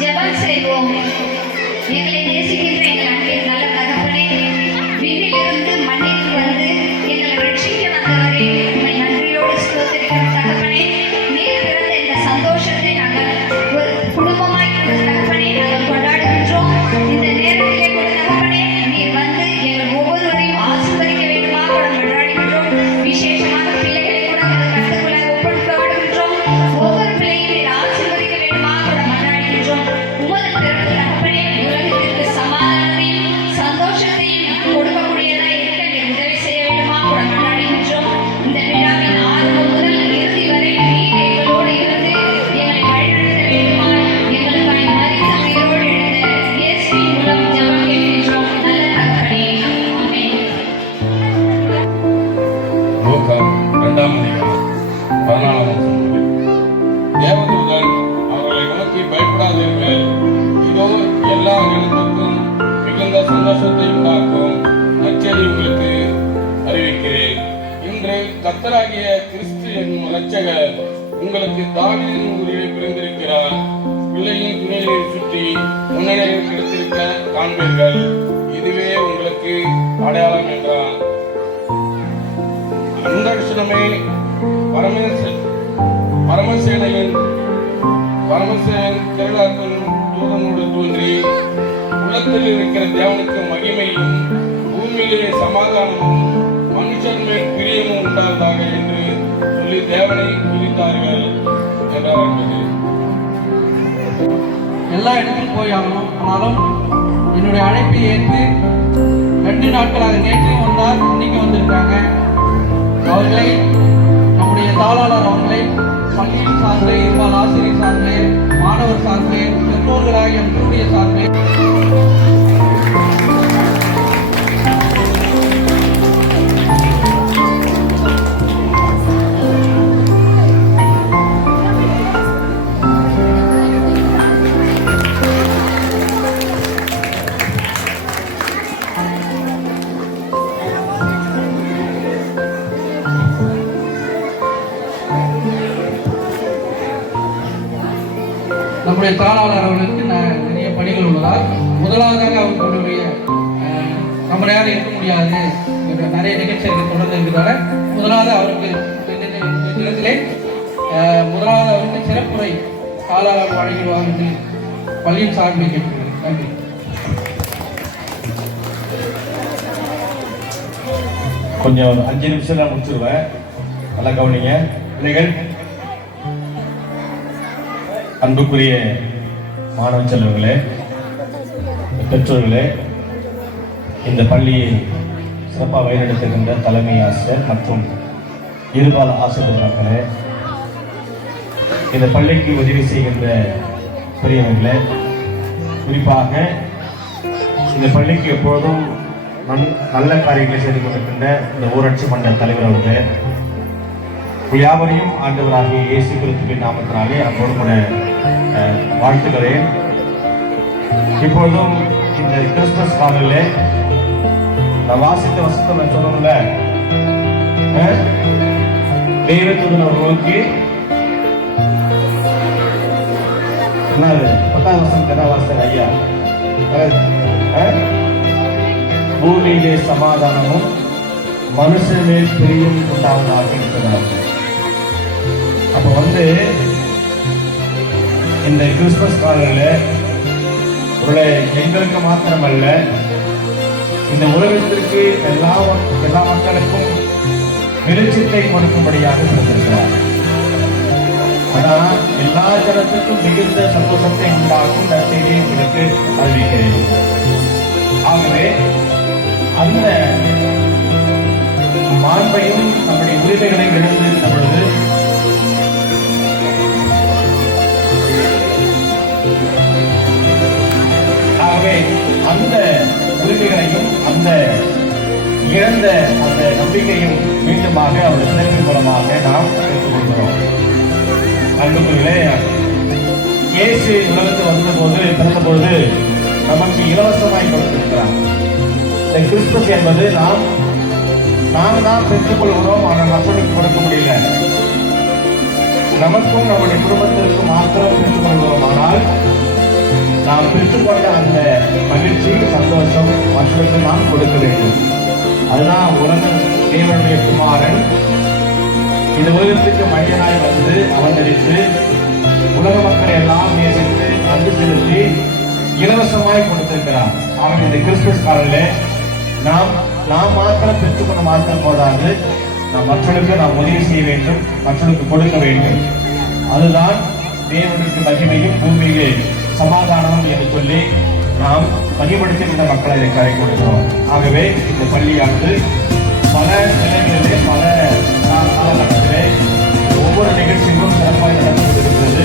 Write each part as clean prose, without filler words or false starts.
ஜெபம் செய்வோம். எங்களை நேசிக்கின்ற எங்கள் அன்பின் நல்ல தகப்பனே, விண்ணிலிருந்து மண்ணிற்கு வந்து எங்களை ரட்சிக்க வந்தவரே, உம்மை நன்றியோடு ஸ்தோத்திரிக்கிறோம் தகப்பனே. நீர் பிறந்த இந்த சந்தோஷத்தை நாங்கள் ஒரு குடும்பமாய் தகப்பனே நாங்கள் கொண்டாடுகின்றோம். இந்த நேரத்திலே கூட தகப்பனே நீர் வந்து எங்கள் ஒவ்வொருவரையும் ஆசீர்வதிக்க வேண்டுமா கூட கொண்டாடுகின்றோம். விசேஷமாக பிள்ளைகளை கூட எங்கள் கருத்துக்குள்ள ஒப்புக்கொடுக்கின்றோம். ஒவ்வொரு பிள்ளையும் நீர் ஆசீர்வதிக்க வேண்டுமா கூட கொண்டாடுகின்றோம். உமது பிறப்பு தகப்பனே உலகத்திற்கு சமாதானத்தையும் சந்தோஷத்தையும் கொடுக்கக்கூடியதாக இருக்க நீர் உதவி செய்ய வேண்டுமா கூட கொண்டாடுகின்றோம். இந்த விழாவின் ஆரம்பம் முதல் இறுதி வரை நீர் எங்களோடு இருந்து எங்களை வழிநடத்த வேண்டுமா எங்களுக்காய் மரித்த உயிரோடு எழுந்த இயேசுவின் மூலம் ஜெபம் கேட்கின்றோம் நல்ல தகப்பனே. ஆமென். லூக்கா 2ஆம் அதிகாரம் 14ஆம் வசனம். தேவதூதன் அவர்களை நோக்கி பயப்படாதீர்கள், இதோ எல்லா இடத்துக்கும் மிகுந்த சந்தோஷத்தை உண்டாக்கும் நற்செய்தி உங்களுக்கு அறிவிக்கிறேன். இன்று கர்த்தராகிய கிறிஸ்து என்னும் இரட்சகர் உங்களுக்கு தாவீதின் ஊரிலே பிறந்திருக்கிறார். பிள்ளையின் துணியை சுற்றி முன்னணியில் கிடைத்திருக்க காண்பீர்கள். இதுவே உங்களுக்கு அடையாளம் என்றார். அந்த விஷயமே பரமசேனன் கேரளாவின் தூதனோடு தோன்றி உலகத்தில் இருக்கிற தேவனுக்கு மகிமையும் பூமியிலே சமாதானமும் மனுஷன் மேல் பிரியமும் உண்டாதாக என்று சொல்லி தேவனை துதித்தார்கள் என்றார். எல்லா இடத்துக்கும் போய் ஆகணும். ஆனாலும் என்னுடைய அழைப்பை ஏற்று 2 நாட்களாக நேற்றையும் வந்தார், இன்னைக்கு வந்திருக்காங்க. அவர்களை நம்முடைய தாளாளர் அவர்களை பள்ளியின் சார்பிலே, இருபால் ஆசிரியர் சார்பிலே, மாணவர் சார்பிலே, பெற்றோர்களாகிய நம்முடைய சார்பிலே நம்முடைய தாளாளர் அவர்களுக்கு நிறைய பணிகள் உள்ளதால் முதலாவதாக அவர்களுடைய நம்ம யாரும் இருக்க முடியாது, நிறைய நிகழ்ச்சிகள் தொடர்ந்து இருக்கிறதால முதலாவது அவருக்கு இடத்திலே முதலாவது அவருக்கு சிறப்புரை தாளாளர் வழங்கிடுவார் என்று பள்ளியின் சார்பில் கேட்கிறேன். நன்றி. கொஞ்சம் 5 நிமிஷம் தான் முடிச்சிருவேன். நல்லா கவனிங்க பிள்ளைகள். அன்புக்குரிய மாணவ செல்வங்களே, பெற்றோர்களே, இந்த பள்ளியை சிறப்பாக வழிநடத்துகின்ற தலைமை ஆசிரியர் மற்றும் இருபால் ஆசிரியர் மக்களே, இந்த பள்ளிக்கு உதவி செய்கின்ற பெரியவர்களே, குறிப்பாக இந்த பள்ளிக்கு எப்பொழுதும் நல்ல காரியங்களை செய்து கொண்டிருக்கின்ற இந்த ஊராட்சி மன்ற தலைவர் அவர்களே, யாவரையும் ஆண்டவராகிய இயேசு கிறிஸ்துவின் நாமத்தினாலே அப்போது கூட வாழ்த்துக்கிறேன். இப்பொழுதும் இந்த கிறிஸ்துமஸ் காலையில் நான் வாசித்த வசனம் சொல்லணும்ல, தெய்வத்துடன் அவர் நோக்கி என்னது 10ஆம் வசனம் கதாவாசன் ஐயா, பூமியிலே சமாதானமும் மனுஷன் மேல் பிரியம் உண்டாவதாக இருக்கிறார். அப்போ இந்த கிறிஸ்துமஸ் காலையில் எங்களுக்கு மாத்திரமல்ல, இந்த உலகத்திற்கு எல்லா மக்களுக்கும் வெளிச்சத்தை கொடுக்கும்படியாக பிறந்திருக்கிறார். அதான் எல்லா ஜனத்துக்கும் மிகுந்த சந்தோஷத்தை உண்டாக்கும் நற்செய்தியை உங்களுக்கு அறிவிக்கிறேன். ஆகவே அந்த மாண்பையும் நம்முடைய உரிமைகளை இழந்திருந்த பொழுது அந்த உரிமைகளையும் அந்த இழந்த அந்த நம்பிக்கையும் மீண்டுமாக அவருடைய சிறப்பின் மூலமாக நாம் எடுத்துக்கொள்கிறோம். அன்புக்குள்ளே இயேசு உலகத்தில் பிறந்தபோது நமக்கு இலவசமாய் கொடுத்திருக்கிறார். இந்த கிறிஸ்துமஸ் என்பது நாம் தான் பெற்றுக்கொள்கிறோம், ஆனால் மக்களுக்கு கொடுக்க முடியல. நமக்கும் நம்முடைய குடும்பத்திற்கும் மாத்திரம் பெற்றுக்கொள்கிறோம். ஆனால் மற்றவர்களுக்கு நாம் கொடுக்க வேண்டும். அதுதான் உலக தேவனுடைய குமாரன் இந்த உலகத்துக்கு மனிதனாய் வந்து அவதரித்து உலக மக்களை எல்லாம் நேசித்து அன்பு செலுத்தி இலவசமாய் கொடுத்திருக்கிறார். ஆகவே இந்த கிறிஸ்துமஸ் காலையில் நாம் மாத்திரம் பெற்றுக்கொள்ள மாத்திரம் போதாது, நாம் மற்றவர்களுக்கு நாம் உதவி செய்ய வேண்டும், மற்றவர்களுக்கு கொடுக்க வேண்டும். அதுதான் தேவனுக்கு மகிமையும் பூமியிலே சமாதானமும் என்று சொல்லி நாம் மகிமைப்படுத்துகின்ற மக்களை இதை கரை கொடுக்கிறோம். ஆகவே இந்த பள்ளியானது பல நிலைகளிலே பல காலகட்டத்திலே ஒவ்வொரு நிகழ்ச்சிகளும் சிறப்பாக நடந்து கொண்டிருக்கிறது.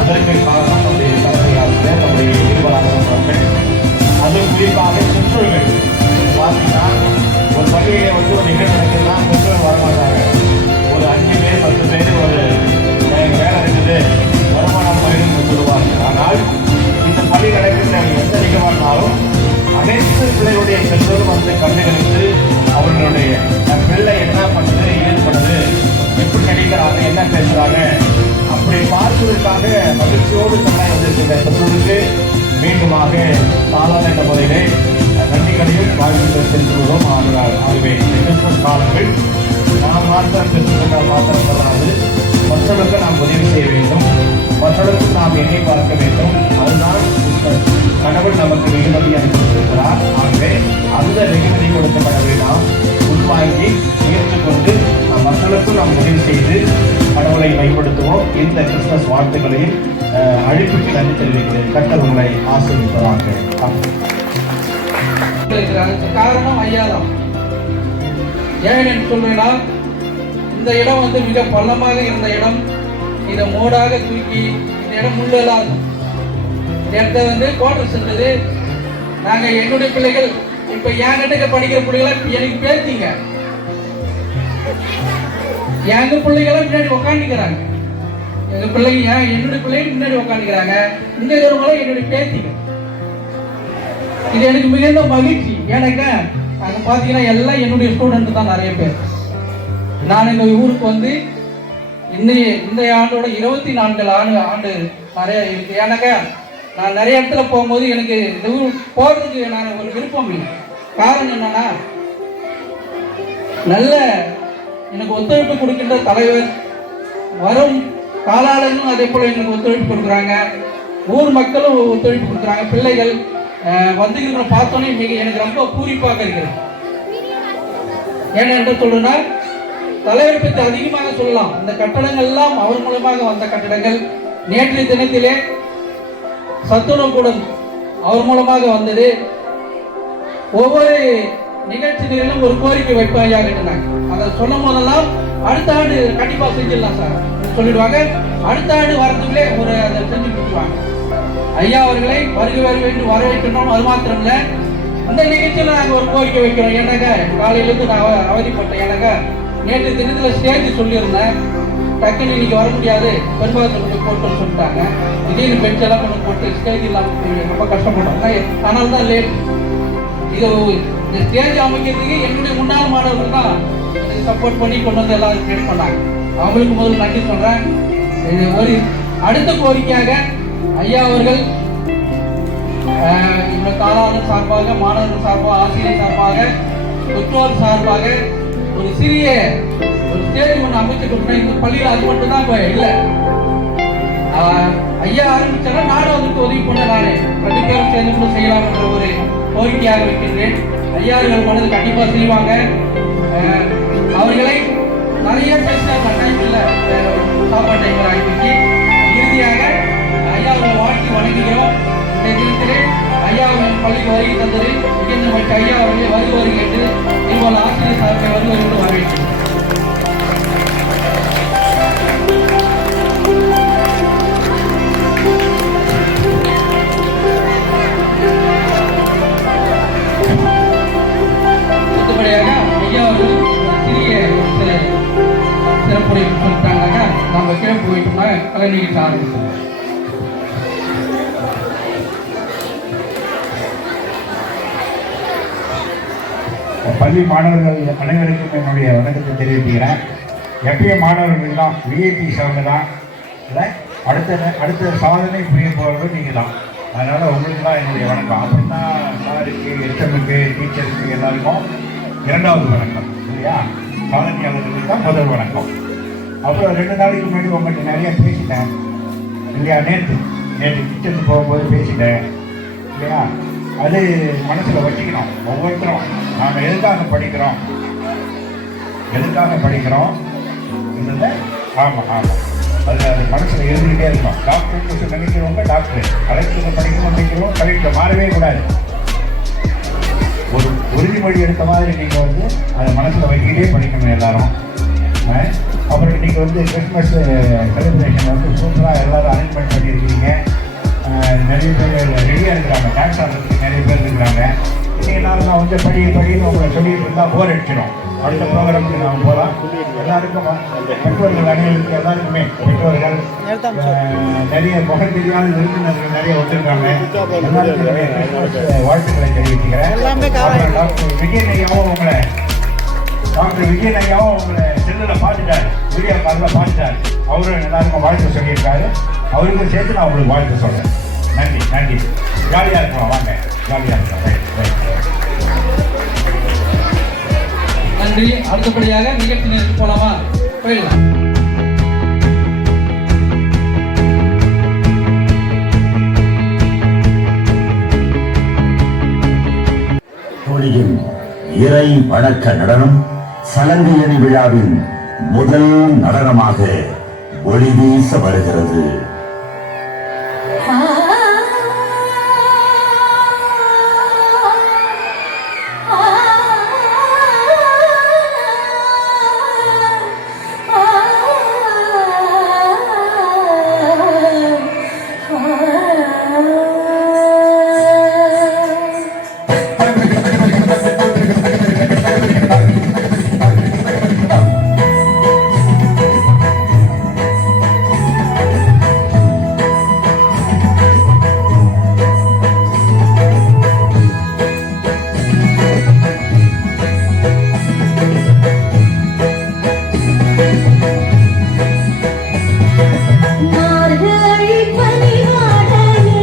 அதற்கு காரணம் நம்முடைய தலைமை ஆசிரியர், நம்முடைய இருவராசிரியர்கள், அது குறிப்பாக பெற்றோர்கள். பார்த்தீங்கன்னா ஒரு பள்ளியிலே வந்து ஒரு நிகழ்வு நடக்குதுன்னா பெற்றோர்கள் வரமாட்டாங்க. ஒரு 5 பேர் 10 பேர் ஒரு வேலை இருக்குது வருமானம் என்று சொல்லுவார்கள். ஆனால் இந்த பள்ளி நடக்கின்ற எந்த நிகழ்வானாலும் அனைத்து பிள்ளைகளுடைய பெற்றோரும் வந்து கண்டுகளித்து அவர்களுடைய பிள்ளை என்ன பண்ணுது, ஏது பண்ணுது, எப்படி நடிக்கிறாங்க, என்ன பேசுறாங்க அப்படி பார்ப்பதற்காக மகிழ்ச்சியோடு தமிழாக வந்திருக்கின்ற பெற்றோருக்கு மீண்டுமாக தாளான என்ற முறையிலே நன்றிகளையும் வாழ்க்கையில் செலுத்துவதும் ஆகிறார். ஆகவே இந்த கிறிஸ்துமஸ் காலங்கள் நாம் மாத்திரம் பெற்றுக்கொண்டால் மாத்திரம் வராது, மற்றவர்களுக்கு நாம் உதவி செய்ய வேண்டும், மற்றவர்களுக்கு நாம் எண்ணி பார்க்க வேண்டும். அதுதான் கடவுள் நமக்கு வெகுமதியாக கொடுத்திருக்கிறார். ஆகவே அந்த வெகுமதி கொடுக்கப்படவே நாம் உள்வாங்கி ஏற்றுக்கொண்டு நாம் மற்றவர்களுக்கும் நாம் உதவி செய்து கடவுளை பயன்படுத்துவோம். இந்த கிறிஸ்துமஸ் வாழ்த்துக்களையும் அழைப்புக்கு நன்றி தெரிவிக்கிறேன். கர்த்தர் உங்களை ஆசீர்வதிப்பதாக. காரணம் ஐயா தான். ஏன் என்று சொல்றேன்னா, இந்த இடம் வந்து மிக பள்ளமாக இருந்த இடம், இதை மோடாக தூக்கி இந்த இடம் முள்ளலாது இடத்த வந்து குவார்டர்ஸ் இருந்தது. நாங்கள் என்னுடைய பிள்ளைகள் இப்போ என்கிட்ட படிக்கிற பிள்ளைகளை எனக்கு பேசிங்க, எங்க பிள்ளைகளை முன்னாடி உக்காந்துக்கிறாங்க. எங்க பிள்ளைங்க என்னுடைய பிள்ளைகள் முன்னாடி உக்காந்துக்கிறாங்க. இந்த இருக்கிறவங்களும் என்னுடைய பேத்திங்க. இது எனக்கு மிகுந்த மகிழ்ச்சி. ஏன்னாக்கா அங்கே பார்த்தீங்கன்னா எல்லாம் என்னுடைய ஸ்டூடெண்ட் தான் நிறைய பேர். நான் இந்த ஊருக்கு வந்து இந்த ஆண்டோட 24 ஆண்டு நிறைய இருக்கு. ஏன்னாக்கா நான் நிறைய இடத்துல போகும்போது எனக்கு இந்த ஊர் போகிறதுக்கு நான் ஒரு விருப்பம் இல்லை. காரணம் என்னன்னா, நல்ல எனக்கு ஒத்துழைப்பு கொடுக்கின்ற தலைவர், வரும் காலாளர்களும் அதே போல எனக்கு ஒத்துழைப்பு கொடுக்குறாங்க, ஊர் மக்களும் ஒத்துழைப்பு கொடுக்குறாங்க. பிள்ளைகள் வந்துக்கிற பார்த்தோன்னே எனக்கு ரொம்ப பூரிப்பாக இருக்கிறது. ஏனென்று சொல்லுன்னா, தலைவர் பற்றி அதிகமாக சொல்லலாம். இந்த கட்டடங்கள் எல்லாம் அவர் மூலமாக வந்த கட்டடங்கள். நேற்றைய தினத்திலே சத்துணவு கூடம் அவர் மூலமாக வந்தது. ஒவ்வொரு நிகழ்ச்சிகளிலும் ஒரு கோரிக்கை வைப்பாங்க. அதை சொல்லும் போதெல்லாம் அடுத்த ஆண்டு கண்டிப்பாக செஞ்சிடலாம் சார் சொல்லிடுவாங்க. அடுத்த ஆண்டு வரதுக்குள்ளே அதை செஞ்சு கொடுத்துருவாங்க. ஐயா அவர்களை வருக வரவேற்கணும். அது மாத்திரம் இல்லை, இந்த நிகழ்ச்சியில் நாங்கள் ஒரு கோரிக்கை வைக்கிறோம். ஏன்னாக்கா காலையிலேருந்து நான் அவதிப்பட்டேன். ஏன்னாக்கா நேற்று தினத்தில் ஸ்டேஜ் சொல்லியிருந்தேன், டக்குன்னு இன்னைக்கு வர முடியாது, பெரும்பாலும் கொண்டு போட்டுன்னு சொல்லிட்டாங்க. திடீர்னு பெஞ்செல்லாம் கொண்டு போட்டு ஸ்டேஜ் இல்லாமல் ரொம்ப கஷ்டப்பட்டாங்க. அதனால தான் லேட். இது இந்த ஸ்டேஜ் அமைக்கிறதுக்கு என்னுடைய முன்னாள் மாணவர்கள் தான் எனக்கு சப்போர்ட் பண்ணி கொண்டு வந்து எல்லாரும் கிரியேட் பண்ணாங்க. அவங்களுக்கு முதல்ல நன்றி சொல்கிறேன். இது ஒரு அடுத்த கோரிக்கையாக ஐயா அவர்கள் இந்த தாளாளர் சார்பாக, மாணவர்கள் சார்பாக, ஆசிரியர் சார்பாக, பெற்றோர் சார்பாக ஒரு சிறிய ஒரு ஸ்டேஜ் ஒன்று அமைச்சு கொடுத்தேன். இந்த பள்ளியில் அது மட்டும் தான் இப்போ இல்லை. ஐயா ஆரம்பிச்சா நானும் அதுக்கு உதவி பண்ண நானே 2 பேரும் சேர்ந்து கூட செய்யலாம் என்ற ஒரு கோரிக்கையாக வைக்கின்றேன். ஐயார்கள் பண்ணது கண்டிப்பாக செய்வாங்க. அவர்களை நிறைய பேசின டைம் இல்லை, சாப்பாடு டைம் ஆகிடுச்சு. இறுதியாக ஐயாவை வாழ்த்தி வணங்குகிறோம். இந்த தினத்திலே ஐயா அவர்கள் பள்ளிக்கு வருகை தந்தது மிகுந்த மற்ற ஐயா அவர்களை வருவாரு கேட்டு இதுபோல் ஆசிரியர் சார்பை வருவாரு வரவேற்கிறோம். அடுத்தபடியாக ஐயா அவர்கள் சிறிய சிறப்புரை சொல்லிட்டாங்கன்னாக்கா நம்ம கீழே போயிட்டோம்னா கலை நிகழ்ச்சி ஆரம்பிச்சோம். பள்ளி மாணவர்கள் அனைவருக்கும் என்னுடைய வணக்கத்தை தெரிவிக்கிறேன். எப்பயும் மாணவர்கள் தான், விஐபிஸ் அவங்க தான். இல்லை, அடுத்த சாதனை புரிய போகிறது நீங்கள் தான். அதனால் உங்களுக்கு தான் என்னுடைய வணக்கம். அப்புறம் தான் சார் மேனேஜருக்கு, எஸ்எம்முக்கு, டீச்சருக்கு எல்லாருக்கும் இரண்டாவது வணக்கம் இல்லையா? சாதனையாளர்களுக்கு தான் முதல் வணக்கம். அப்புறம் 2 நாளைக்கு முன்னாடி உங்கள்கிட்ட நிறைய பேசிட்டேன் இல்லையா? நேற்று கிச்சனுக்கு போகும்போது பேசிட்டேன் இல்லையா? அது மனசில் வச்சுக்கணும். ஒவ்வொருத்தரும் நாம் எதுக்காக படிக்கிறோம் இல்லை? ஆமாம் அது மனசில் இருந்துகிட்டே இருக்கணும். டாக்டர் நினைக்கிறவங்க டாக்டர், கலெக்டர் படிக்கணும்னு நினைக்கிறவங்க கலெக்டர் மாறவே கூடாது. ஒரு உறுதிமொழி எடுத்த மாதிரி நீங்கள் வந்து அதை மனசில் வைக்கிட்டே படிக்கணும் எல்லாரும். அப்புறம் இன்றைக்கி வந்து கிறிஸ்மஸ் செலிப்ரேஷன் வந்து சூப்பராக எல்லோரும் அரேஞ்ச்மெண்ட் பண்ணியிருக்கீங்க. நிறைய பேர் ரெடியாக இருக்கிறாங்க, டான்ஸ் ஆடுறதுக்கு நிறைய பேர் இருக்கிறாங்க. இன்றைக்கி நான் வந்து படின்னு உங்களை சொல்லிட்டு இருந்தால் போர் அடிச்சிடும். அடுத்த ப்ரோக்ராமுக்கு நாம் போகலாம். எல்லாருக்கும் பெற்றோர்கள் அனைவருக்கு எல்லாருக்குமே பெற்றோர்கள் நிறைய முகம் தெரியாத விருந்தினர்கள் நிறைய வந்திருக்காங்க. எல்லாருக்கும் வாழ்த்துக்களை தெரிவிக்கிறேன். டாக்டர் விஜயன் ஐயாவும் உங்களை செல்லில் பார்த்துட்டாரு, வீடியோ காலில் பார்த்துட்டாரு. அவரும் எல்லாருக்கும் வாழ்த்து சொல்லியிருக்காரு. அவருக்கும் சேர்த்து நான் உங்களுக்கு வாழ்த்து சொல்கிறேன். நன்றி. ஜாலியாக இருக்கலாம், வாங்க, ஜாலியாக இருக்கலாம். நன்றி. அடுத்தபடியாக நிகழ்ச்சி நேருக்கு போலாமா? போயிடலாம். தோழியின் இறை வணக்க நடனம் சலங்கையணி விழாவின் முதல் நடனமாக ஒளி வீச வருகிறது. மார்கழி பனிவாடலே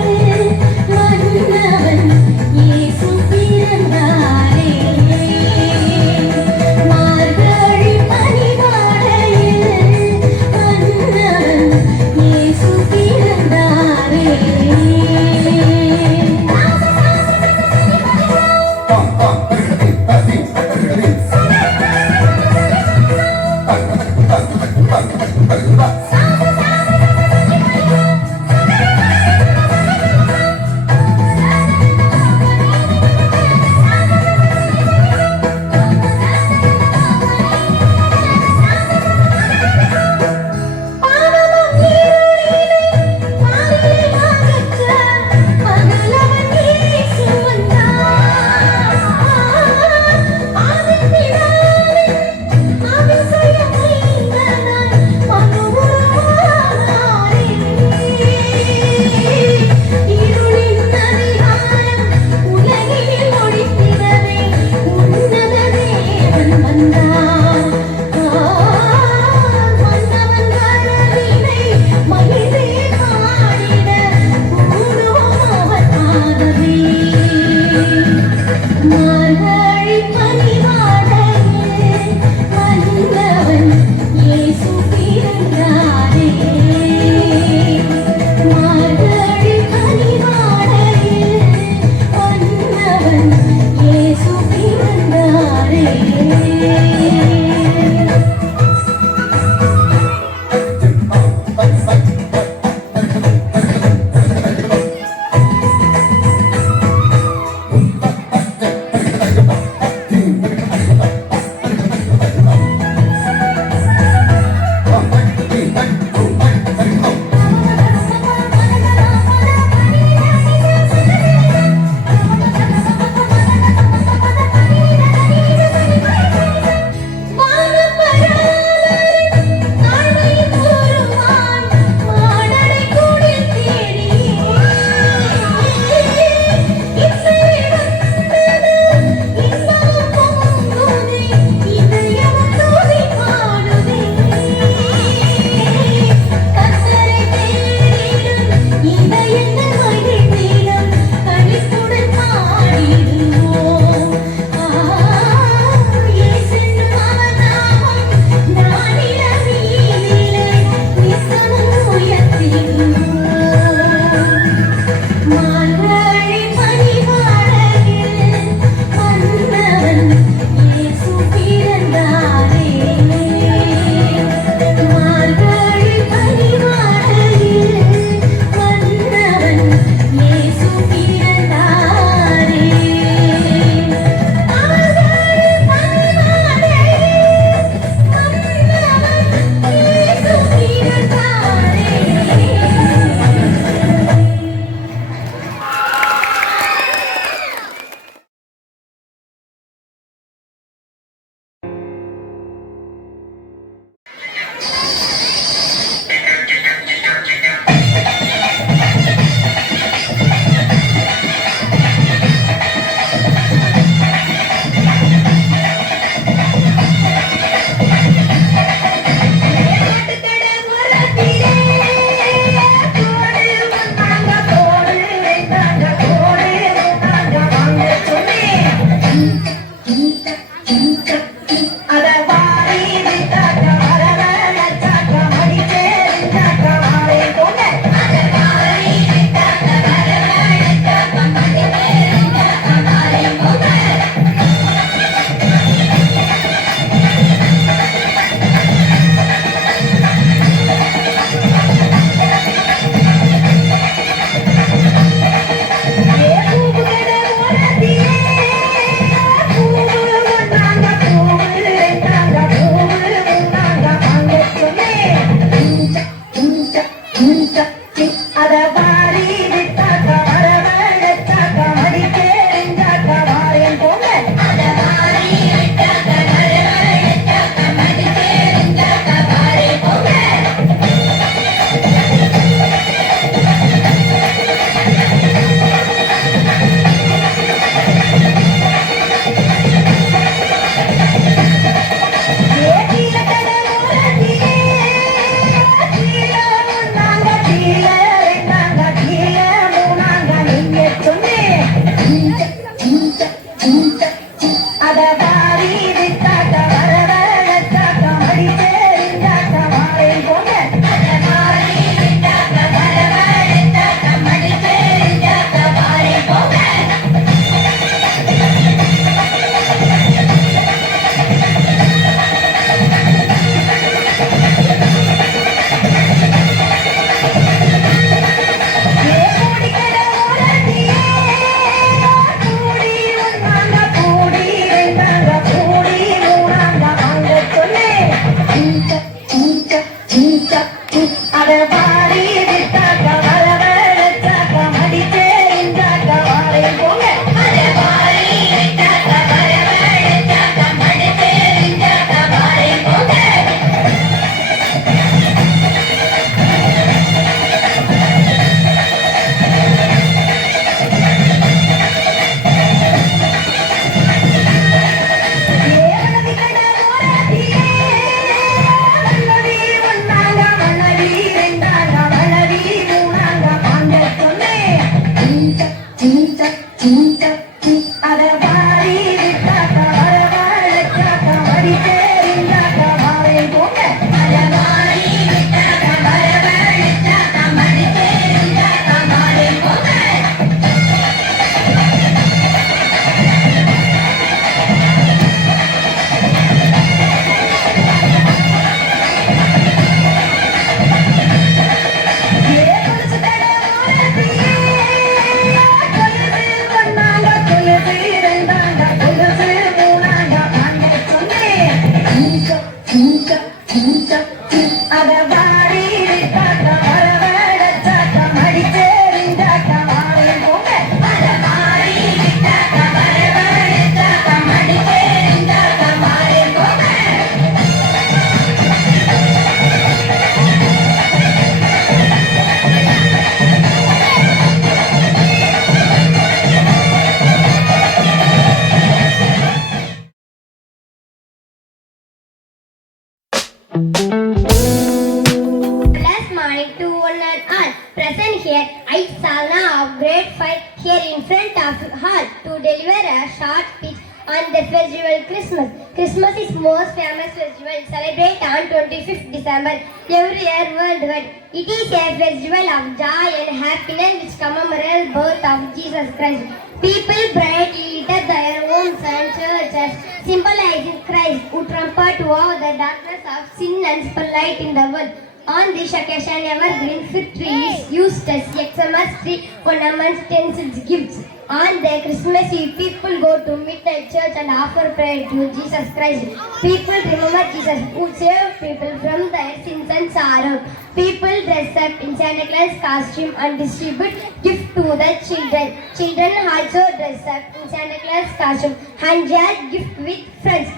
of grade 5 here in front of hall to deliver a short speech on the festival Christmas. Christmas is most famous festival celebrated on 25th December every year worldwide. It is a festival of joy and happiness which commemorates birth of Jesus Christ. People brightly lit up their homes and churches, symbolizing Christ who trumpet over the darkness of sin and spread light in the world. On this occasion, evergreen fig tree is used as Xmas tree ornaments, its gifts. On the Christmas Eve, people go to midnight church and offer prayer to Jesus Christ. People remember Jesus who saved people from their sins and sorrow. People dress up in Santa Claus costume and distribute gifts to the children. Children also dress up in Santa Claus costume and share gifts with friends.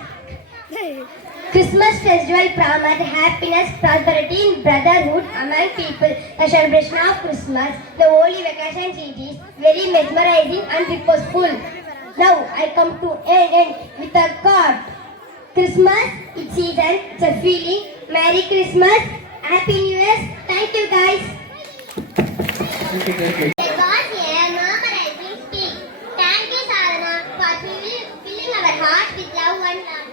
Christmas festival promotes happiness, prosperity, and brotherhood among people. The celebration of Christmas, the holy vacation seat is very mesmerizing and reposeful. Now I come to end with a God. Christmas, it's season, it's a feeling. Merry Christmas, Happy New Year. Thank you guys. Thank you. There was a mesmerizing speech. Thank you, Sadhana, for filling our hearts with love and laughter.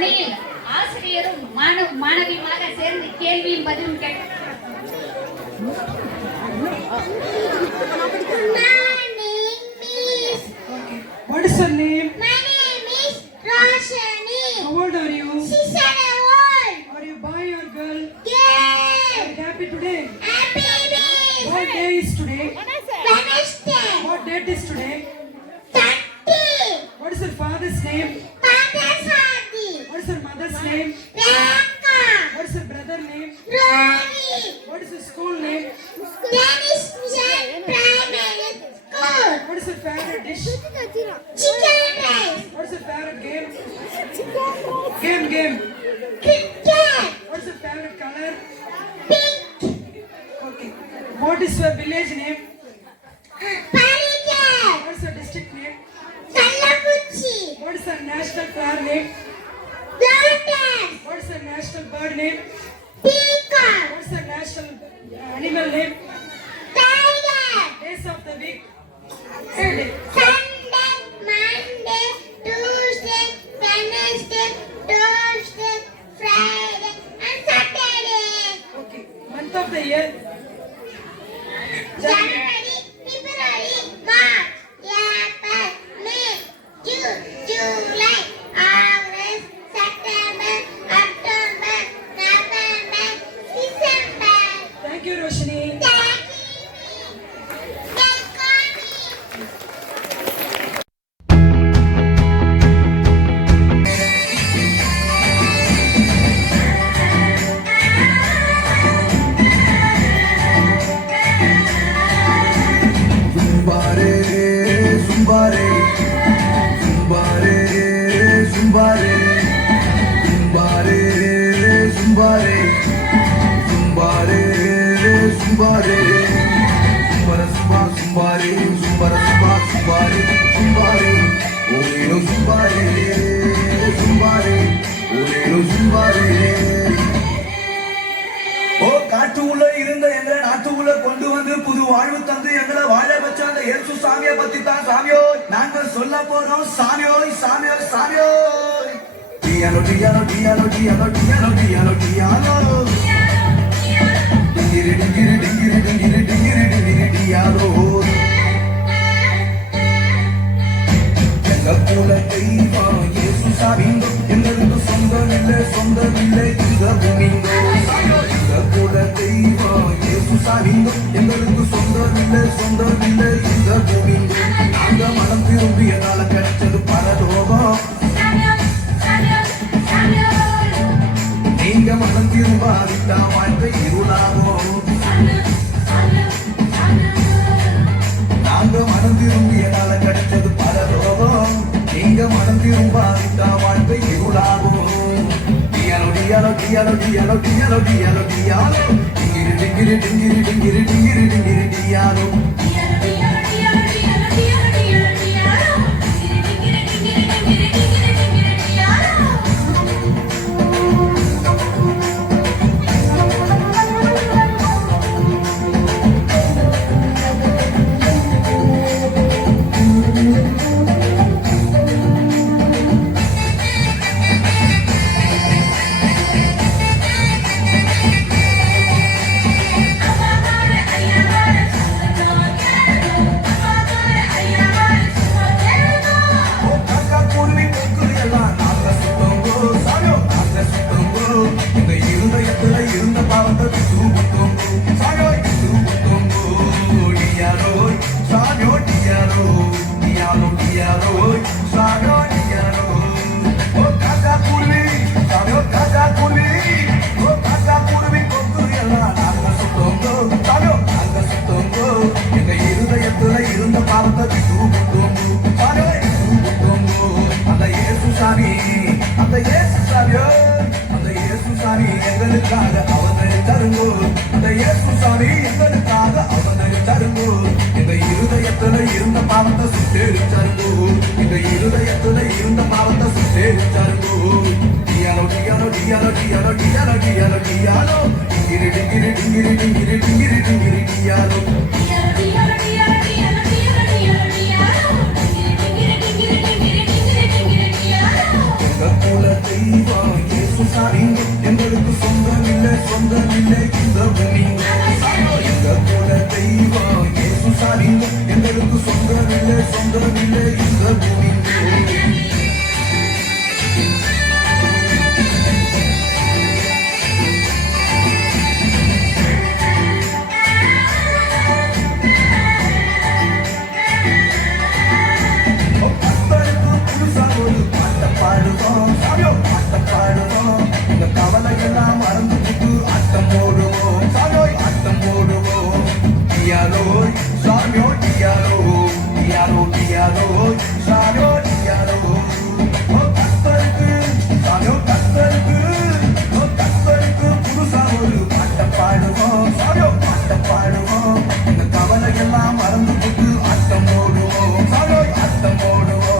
தொனியில் ஆசிரியரும் மாணவியுமாக சேர்ந்து கேள்வியும் பதிலும் கேட்க What is your name? My name is Roshani. How old are you? 6 years old. Are you boy or girl? Yes. Are you happy today? Happy days. What day is today? Wednesday. What date is today? 30. What is your father's name? Padasadi. What is your mother's name? Rekha. What is your brother's name? Rohit. What is your school name? Danish Mission Primary School. What is your favorite dish? Chicken rice. What is your favorite game? Game. Cricket. What is your favorite color? Pink. Okay. What is your village name? Parikat. What is your district name? Kallakuchi. What is your national flower name? Lotus. What is your national bird name? Peacock. What is your national animal name? Tiger. Days of the week? Sunday. Sunday, Monday, Tuesday, Wednesday, Thursday, Friday, and Saturday. Okay. Month of the year? January, February, March, April, May, June, July, August, September, October, November, December. Thank you, Roshni. காட்டுக்குள்ள இருந்த எங்களை நாட்டுக்குள்ள கொண்டு வந்து புது வாழ்வு தந்து எங்களை வாழ வச்ச அந்த இயேசு சாமியை பத்தி தான் சாமியோ நாங்கள் சொல்ல போறோம் சாமியோ சாமியோ சாமியோ டியாலோ டியாலோ டியாலோ டியாலோ டியாலோ டியாலோ டியாலோ டிங்கிரி டிங்கிரி டிங்கிரி டிங்கிரி டிங்கிரி டிங்கிரி டியாலோ எங்க போல தெய்வம் இயேசு சாமிங்கோ எங்களுக்கு சொந்தமில்லை இந்த பூமிங்கோ எங்க போல தெய்வம் இயேசு சாமிங்கோ எங்களுக்கு சொந்தமில்லை இந்த பூமிங்கோ நாங்க மனம் திரும்பியதால கிடைச்சது பரலோகம் நீங்க மனம் திரும்பாவிட்டா வாழ்க்கை இருளாகும் நாங்க மனம் திரும்பியதால கிடைச்சது பரலோகம் நீங்க மனம் திரும்பாவிட்டா வாழ்க்கை இருளாகும் டியாலோ டியாலோ டியாலோ டியாலோ டியாலோ டியாலோ டியாலோ டிங்கிரி டிங்கிரி டிங்கிரி டிங்கிரி டிங்கிரி டிங்கிரி டியாலோ எங்களுக்காக அவதரித்தாருங்கோ அந்த இயேசு சாமி எங்களுக்காக அவதரித்தாருங்கோ இந்த இருதயத்துல இருந்த பாவத்தை சுட்டெரிச்சாருங்கோ இந்த இருதயத்துல இருந்த பாவத்தை சுட்டெரிச்சாருங்கோ டியாலோ டியாலோ டியாலோ டியாலோ டியாலோ டியாலோ டியாலோ டிங்கிரி டிங்கிரி டிங்கிரி டிங்கிரி டிங்கிரி டிங்கிரி டியாலோ எங்க போல தெய்வம் இயேசுசாமி எங்களுக்கு சொந்தமில்லை சொந்தமில்லை இந்த பூமி எங்க குல தெய்வம் இயேசுசாமி எங்களுக்கு சொந்தமில்லை சொந்தமில்லை இந்த பூமி பாடுவோம் சாமியோ ஆட்டம் பாடுவோம் இந்த கவலை எல்லாம் மறந்துட்டு ஆட்டம் போடுவோம் சாமியோ ஆட்டம் போடுவோம் டியாலோ சாமியோ டியாலோ டியாலோ டியாலோ சாமியோ டியாலோ கத்தருக்கு சாமியோ கத்தருக்கு புதுசா ஒரு பாட்டம் பாடுவோம் சாமியோ ஆட்டம் பாடுவோம் இந்த கவலை எல்லாம் மறந்துட்டு ஆட்டம் போடுவோம் சாமியோ ஆட்டம் போடுவோம்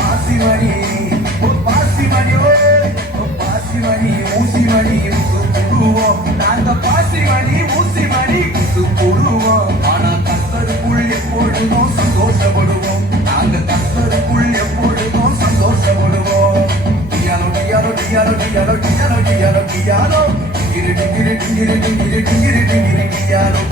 பாசிமணி பாசிமணி ஊசிமணி போடுவோம் நாங்க பாசிமணி ஊசிமணி போடுவோம் ஆனா கத்தருக்குள் எப்பொழுதும் சந்தோஷப்படுவோம் நாங்க கத்தருக்குள் எப்பொழுதும் சந்தோஷப்படுவோம் டியாலோ டியாலோ டியாலோ டியாலோ டியாலோ டியாலோ டியாலோ டிங்கிரி டிங்கிரி டிங்கிரி டிங்கிரி டிங்கிரி டிங்கிரி டியாலோ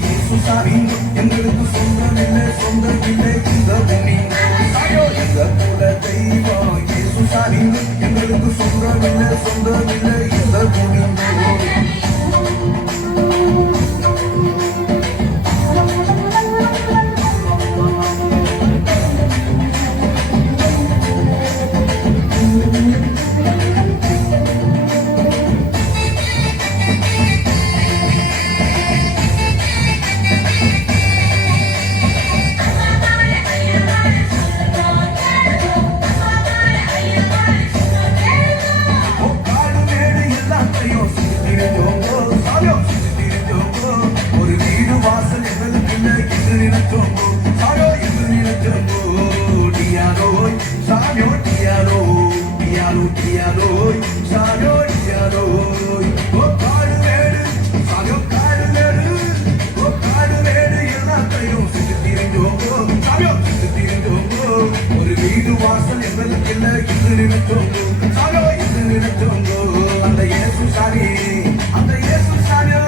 இயேசுசாமி எங்களுக்கு சொந்தமில்லை சொந்தமில்லை இந்த பூமி எங்க குல தெய்வம் இயேசுசாமி எங்களுக்கு சொந்தமில்லை சொந்தமில்லை இந்த பூமி ஒரு வீடு வாசல் எங்களுக்கு என்று நினைச்சோம் சாயோ என்று நினைச்சோம் டியாலோ சாயோ டியாலோ டியாலோ டியாலோ சாயோ டியாலோ காடு வேடு சாயோ காடு வேடு காடு வேடு எல்லாத்தையும் சுற்றி திரிஞ்சோம் சாயோ சுற்றி திரிஞ்சோம் ஒரு வீடு வாசல் எங்களுக்கு என்று நினைச்சோம் சாயோ என்று நினைச்சோம் அந்த இயேசுசாமி அந்த இயேசுசாமியோ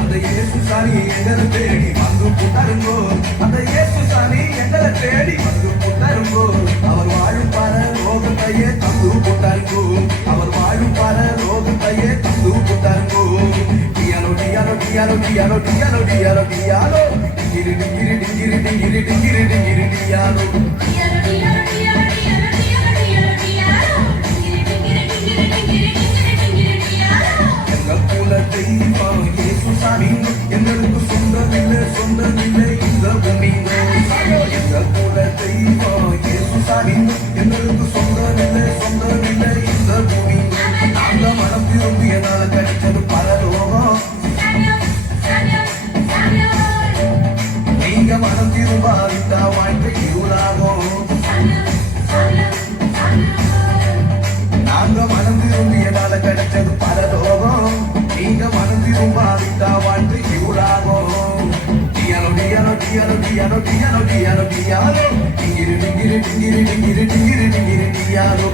அந்த இயேசுசாமி எங்களை தேடி வந்து புத்தருங்கோ அந்த இயேசுசாமி எங்களை தேடி வந்து புத்தருங்கோ அவர் வாழும் பல லோகத்தையே தந்து புத்தருங்கோ அவர் வாழும் பல லோகத்தையே தந்து புத்தருங்கோ டியாலோ டியாலோ டியாலோ டியாலோ டியாலோ டியாலோ டியாலோ டிங்கிரி டிங்கிரி டிங்கிரி டிங்கிரி டிங்கிரி டிங்கிரி டியாலோ தெய்வம் இயேசுசாமி எங்களுக்கு சொந்தமில்லை சொந்தமில்லை இந்த பூமி எங்க குல தெய்வம் இயேசுசாமி எங்களுக்கு சொந்தமில்லை சொந்தமில்லை இந்த பூமி நாங்க மனம் திரும்பியதால கிடைச்சது பரலோகம் நீங்க மனம் திரும்பாவிட்டா வாழ்க்கை இருளாகும் நாங்க மனம் திரும்பியதால கிடைச்சது பரலோகம் நீங்க மனம் திரும்பாவிட்டா வாழ்க்கை இருளாகும் டியாலோ டியாலோ டியாலோ டியாலோ டியாலோ டியாலோ டியாலோ டிங்கிரி டிங்கிரி டிங்கிரி டிங்கிரி டிங்கிரி டிங்கிரி டியாலோ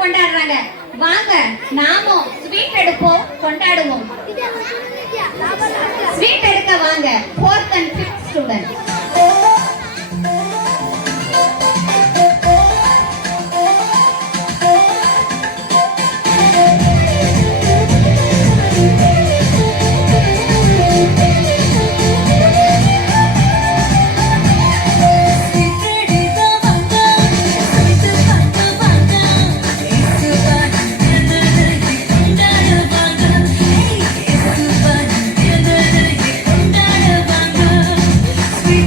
கொண்டாடுறாங்க. வாங்க நாமும் ஸ்வீட் எடுப்போம், கொண்டாடுவோம். ஸ்வீட் எடுக்க வாங்க 4th and 5th student. Sweet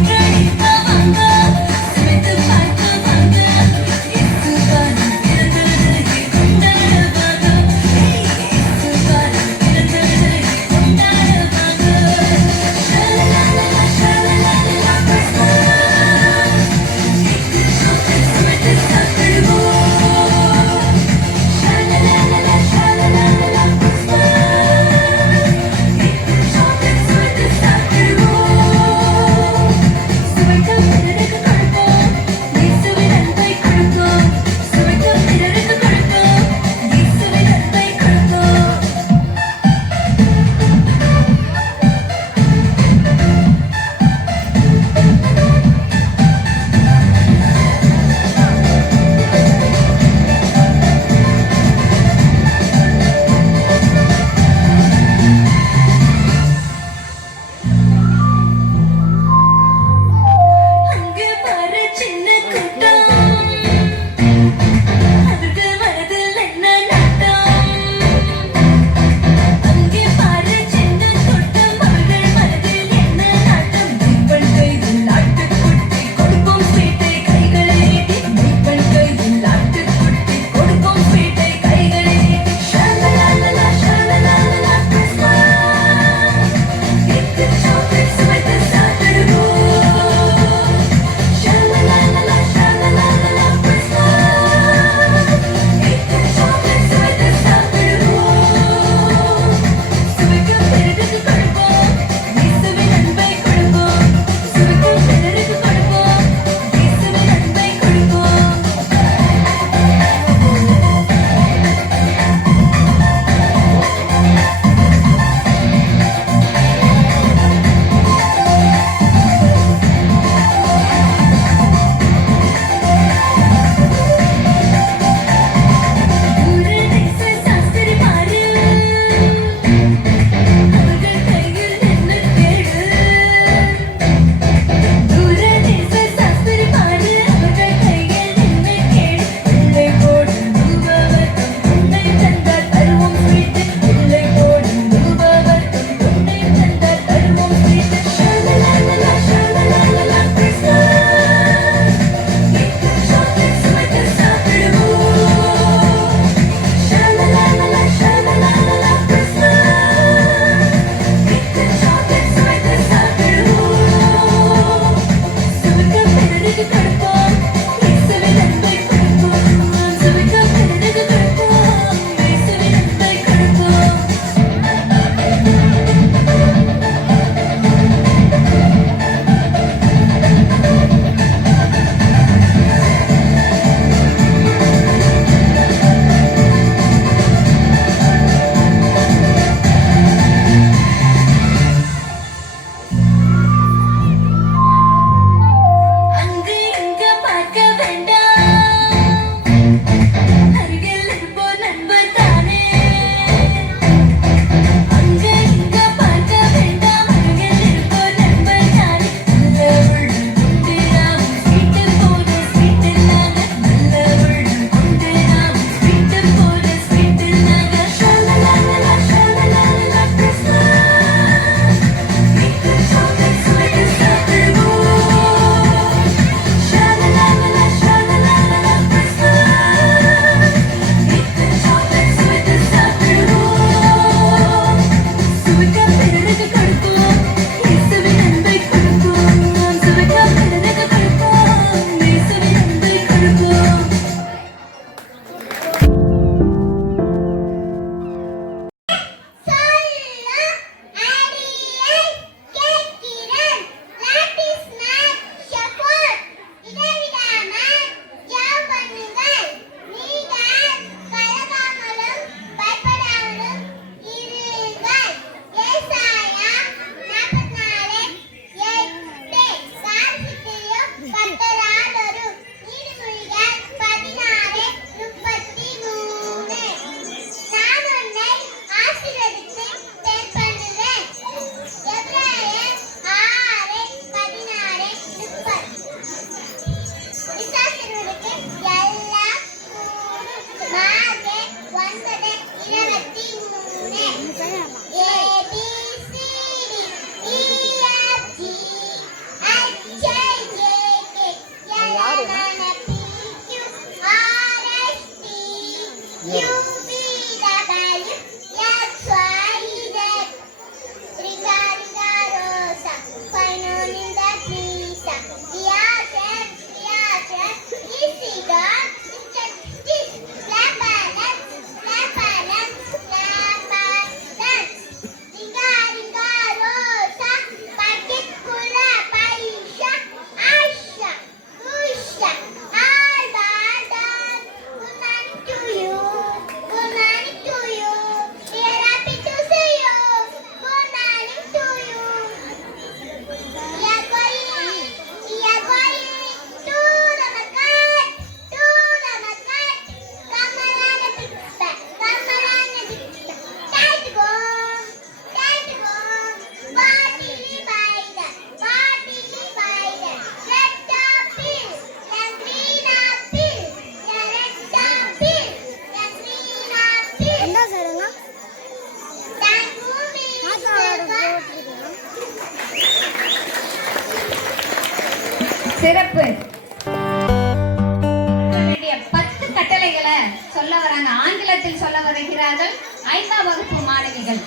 வருகிறார்கள் 5ஆம் வகுப்பு மாணவிகள்.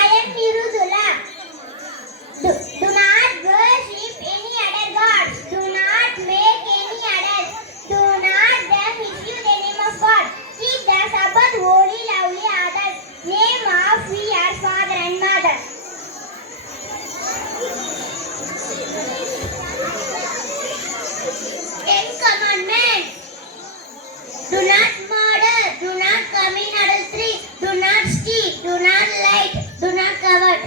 I am Mirudula. Do not worship any other gods. Do not make any others. Do not misuse the name of God. Keep the Sabbath holy, lovely others. Name of your father and mother. Ten Commandments. Do not murder. Do not commit adultery. Do not steal. Do not lie. Do not covet.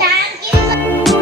Thank you.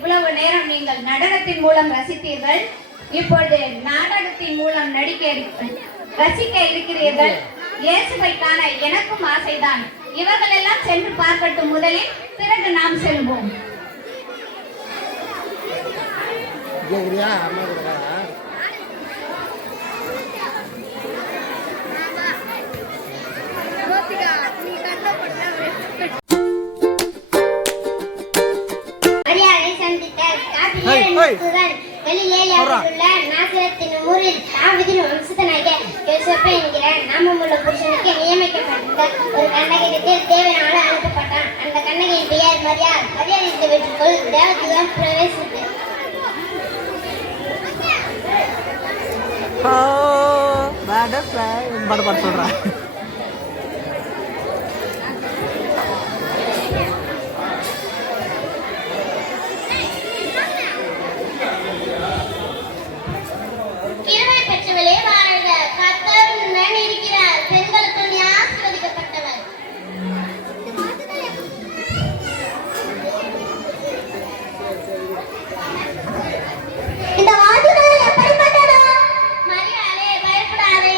இவ்வளவு நேரம் நீங்கள் நடனத்தின் மூலம் ரசித்தீர்கள். இப்பொழுது நாடகத்தின் மூலம் ரசிக்க இருக்கிறீர்கள். இயேசுவை காண எனக்கும் ஆசைதான். இவர்கள் எல்லாம் சென்று பார்க்கட்டும் முதலில், பிறகு நாம் செல்வோம். மரியாதை சந்தித்த காபிலேயன் கலிலேயாவில் உள்ள நாசரேத்தின் ஊரில் தாவீதின் வம்சத்தினாகிய யோசேப்பு என்கிற நாமமுள்ள புருஷனுக்கு நியமிக்கப்பட்டிருந்த ஒரு கண்ணகியிடத்தில் தேவனால அனுப்பப்பட்டான். அந்த கண்ணகியின் பெயர் மரியாள். மரியாள் இந்த வீட்டுக்குள் தேவதூதன் பிரவேசித்து சொல்றேன். கிருபை பெற்றவளே வாழ்க, கர்த்தர் உன்னுடன் இருக்கிறார். பெண்களுக்கு நீ ஆசீர்வதிக்கப்பட்டவள். இந்த வார்த்தைகள் எப்படிப்பட்டதோ? மரியாளே, பயப்படாதே.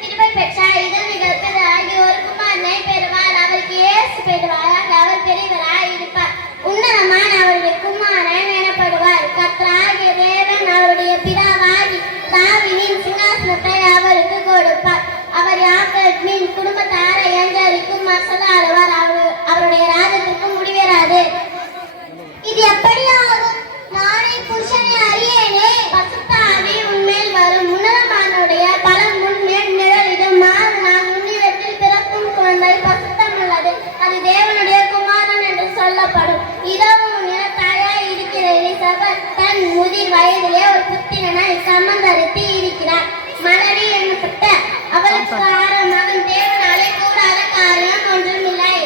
கிருபை பெற்றாய். இதழ்களுக்கு ஆகிய ஒரு குமாரனை பெறுவார். அவருக்கு இயேசு பெறுவார். அவர் பெரியவராய் இருப்பார். உன்னதமான அவருடைய குமாரன் எனப்படுவார். கர்த்தராகிய தேவன் அவருடைய பிதாவாகி தாவீதின் சிங்காசனத்தை அவருக்கு கொடுப்பார். அவர் யாக்கோபின் குடும்பத்தாரை எஞ்சரிக்கும் மசலாடுவார். அவருடைய ராஜ்யத்திற்கு முடிவேறாது. இது எப்படியாகும்? நானே புருஷனை அறியேனே. பசுத்த ஆவி உன்மேல் வரும். உன்னதமானுடைய பலம் உன்மேல் நிழலிடும். நான் உன்னிடத்தில் பிறக்கும் குழந்தை பசுத்தம் உள்ளது. அது தேவனுடைய குமாரன் என்று சொல்லப்படும். இரவும் தாயாய் இருக்கிற எலிசபெத் தன் முதிர் வயதிலே ஒரு புத்திரனை சமந்தரித்து இருக்கிறார். மலரி என்னப்பட்ட அவளுக்கு 6 மகன். தேவனாலே கூடாத காரியம் ஒன்றுமில்லை.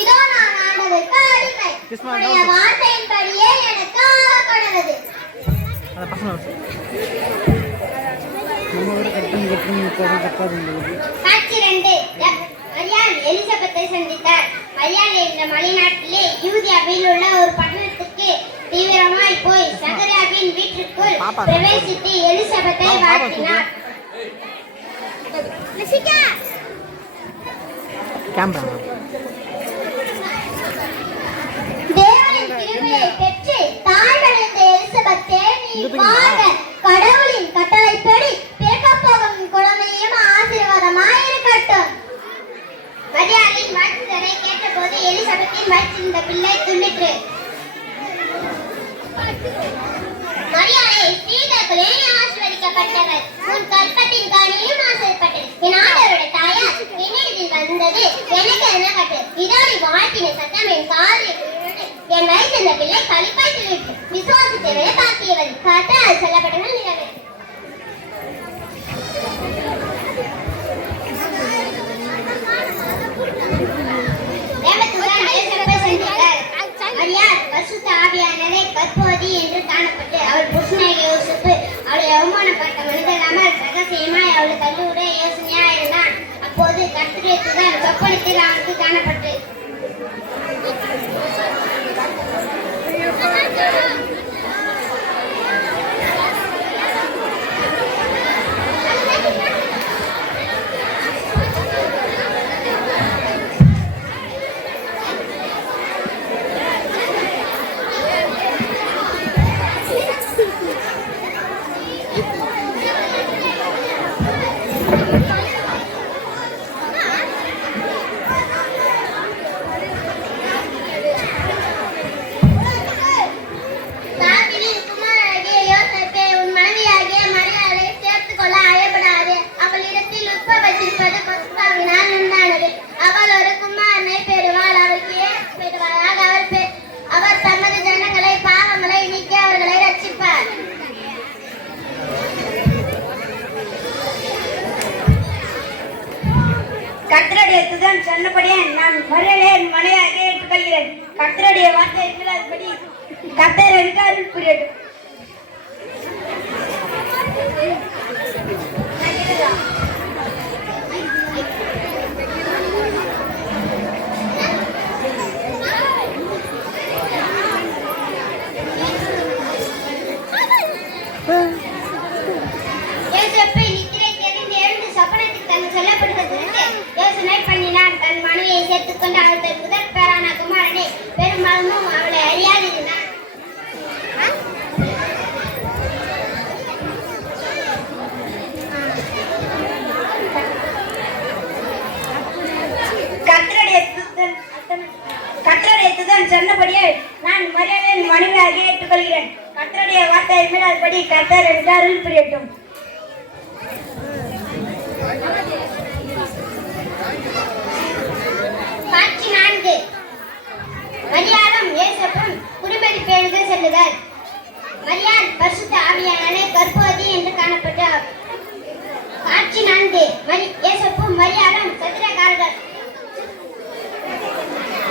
இதோ நான் ஆண்டவருக்கு அடிமை. உடைய வார்த்தையின்படியே எனக்கு ஆகப்படுவது. காட்சி 2. மரியாள் எலிசபெத்தை சந்தித்தார். மரியாள் என்ற மலைநாட்டிலே யூதியாவில் உள்ள ஒரு பட்டணத்துக்கு தீவிரமாய் போய் சகரியாவின் வீட்டிற்குள் பிரவேசித்து எலிசபெத்தை வாழ்த்தினார். தேவனின் கிருபையை பெற்று தாழ்வடைந்த எலிசபெத்தே, நீ வாழ்க. கடவுளின் கட்டளைப்படி பிறக்கப் போகும் குழந்தையும் ஆசீர்வாதமாய் இருக்கட்டும். மரியாளின் வாழ்த்துதலை கேட்டபோது எலிசபெத்தின் வயிற்றிருந்த பிள்ளை துள்ளிற்று. மரியாளே, ஸ்திரீகளுக்குள்ளே நீ ஆசீர்வதிக்கப்பட்டவள். உன் கற்பத்தின் கனியும் ஆசீர்வதிக்கப்பட்டது. என் ஆண்டவருடைய தாயார் என்னிடத்தில் வந்தது எனக்கு என்ன கட்டு? இதோ நீ வாழ்த்தின சத்தம் என் காதில் விழுந்தது. என் வயிற்றிருந்த பிள்ளை களிப்பாய் துள்ளிற்று. விசுவாசத்தை விட பாக்கியவள். கர்த்தரால் சொல்லப்பட்டவள் நிறைவேறும். மரியாள் பரிசுத்த ஆவியானவரை கற்பவதி என்று காணப்பட்டு அவள் புருஷனாகிய யோசேப்பு அவளை அவமானப்பட்ட மனிதனாமல் ரகசியமாய் அவளை தள்ளிவிட யோசனையா இருந்தான். அப்போது கர்த்தருடைய தூதன் சொப்பனத்தில் அவனுக்கு காணப்பட்டு, கர்த்தருடைய தூதன் சொன்னபடியே நான் மரியாளை மனைவியாக ஏற்றுக்கொள்கிறேன். கர்த்தருடைய வார்த்தை இருக்கிறபடி கர்த்தர் எனக்கு அருள் புரியட்டும். சொல்கிறேன். கர்த்தருடைய வார்த்தை மீறாதபடி கர்த்தர் எனக்கு அருள் புரியட்டும். காட்சி 4. மரியாளும் இயேசுவும் குடிமதி பேணுதல் செல்லுதல். மரியாள் பரிசுத்த ஆவியானவரை கர்ப்பவதி என்று காணப்பட்டார். காட்சி 4. இயேசுவும் மரியாளும் சத்திரக்காரர்கள்.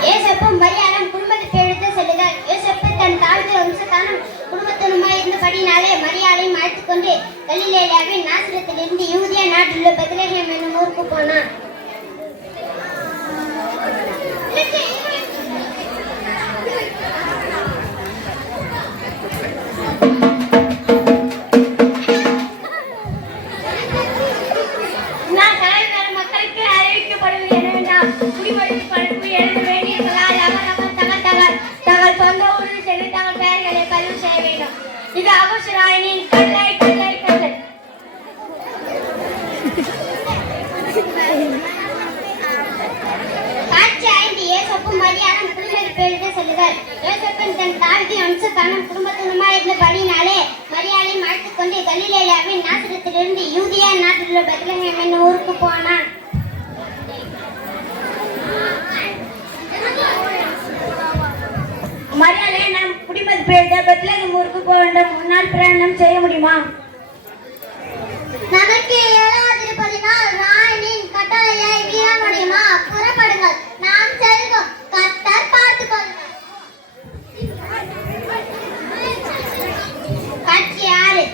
இயேசுவும் மரியாளும் குடும்பத்தை பேணுதல் செல்லுதல். இயேசுப்பு தன் தாழ்ந்த வம்சத்தானும் குடும்பத்தினுமாய் இருந்தபடினாலே மரியாளையும் அழைத்துக் கொண்டு கலிலேயாவின் நாசரேத்திலிருந்து யூதேயா நாட்டிலுள்ள பெத்லகேம் என்னும் ஊருக்கு போனான். மக்களுக்கு அறிவிக்கப்படுவது என்னவென்றால் குடிமொழிக்கு பரப்பு எழுத வேண்டியவர்களால் அவரவர் தங்கள் சொந்த ஊரில் சென்று தங்கள் பெயர்களை பதிவு செய்ய வேண்டும். இது அகசுராயனின் கல்லை. காட்சி 5. இயேசுவும் மரியாளும் குடிமதி பேணுதல் செல்லுதல். இயேசுவின் தன் தாவீது வம்சத்தானும் குடும்பத்தினுமாய் இருந்தபடினாலே மரியாளையும் அழைத்துக் கொண்டு கலிலேயாவின் நாசரேத்திலிருந்து யூதேயா நாட்டிலுள்ள பெத்லகேம் என்னும் ஊருக்கு போனான். மரியாதை நாம் குடிமதி பேணுதல் பெத்லகேம் ஊருக்கு போக வேண்டும். முன்னால் பிரயாணம் செய்ய முடியுமா? நமக்கு இயலாதிருப்பதினால் ராயனின் கட்டளையை மீற முடியுமா? புறப்படுங்கள், நாம் செல்வோம். கர்த்தர் பார்த்துக் கொள்ளுங்கள். காட்சி 6.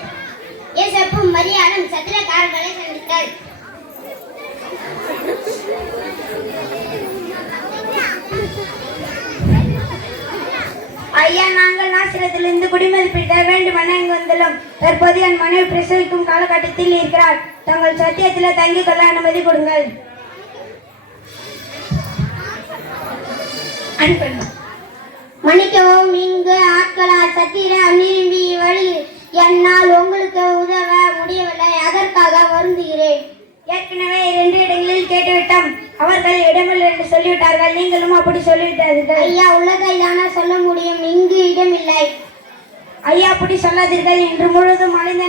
இயேசுவும் மரியாளும் சத்திரக்காரர்களை சந்தித்தல். ஐயா, நாங்கள் நாசிரத்திலிருந்து குடிமதி பெற வேண்டுமென இங்கு வந்துள்ளோம். தற்போது என் மனைவி பிரசவிக்கும் காலகட்டத்தில் இருக்கிறார். தங்கள் சத்தியத்தில் தங்கிக் கொள்ள அனுமதி கொடுங்கள். மன்னிக்கவும், இங்கு ஆட்களால் சத்திரம் நிரம்பி வழி என்னால் உங்களுக்கு உதவ முடியவில்லை. அதற்காக வருந்துகிறேன். ஏற்கனவே 2 இடங்களில் கேட்டுவிட்டோம். அவர்கள் இடமில்லை என்று சொல்லிவிட்டார்கள். நீங்களும் அப்படி சொல்லிவிட்டார்கள். ஐயா, உள்ளதை தானே சொல்ல முடியும். இங்கு இடமில்லை. ஐயா, அப்படி சொல்லாதீர்கள். இன்று முழுவதும் அலைந்த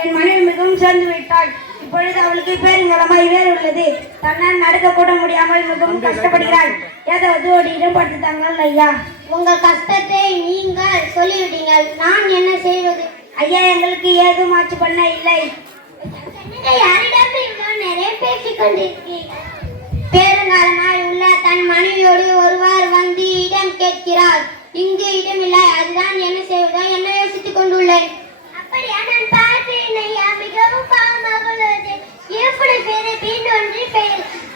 என் மனைவி மிகவும் சேர்ந்து விட்டாள். இப்பொழுது அவளுக்கு பேருங்கலமாய் வேறு உள்ளது. தன்னால் நடக்க கூட முடியாமல் மிகவும் கஷ்டப்படுகிறாள். ஏதாவது ஒரு இடப்படுத்தாங்கள் ஐயா. உங்கள் கஷ்டத்தை நீங்கள் சொல்லிவிட்டீங்கள். நான் என்ன செய்வது? ஐயா, எங்களுக்கு ஏதும் ஆட்சி பண்ண இல்லை. யாரிடம் நிறைய பேசிக் கொண்டிருக்கிறீர்கள். பேருங்காலமாய் உள்ள தன் மனைவியோடு ஒருவர் வந்து இடம் கேட்கிறார். இங்கு இடமில்லை. அதுதான் என்ன செய்வதோ என்ன யோசித்துக் கொண்டுள்ளேன். அப்படியா? நான் பார்க்கிறேன் ஐயா, மிகவும் பாவமாக உள்ளது. எப்படி பேரை பின்னொன்றி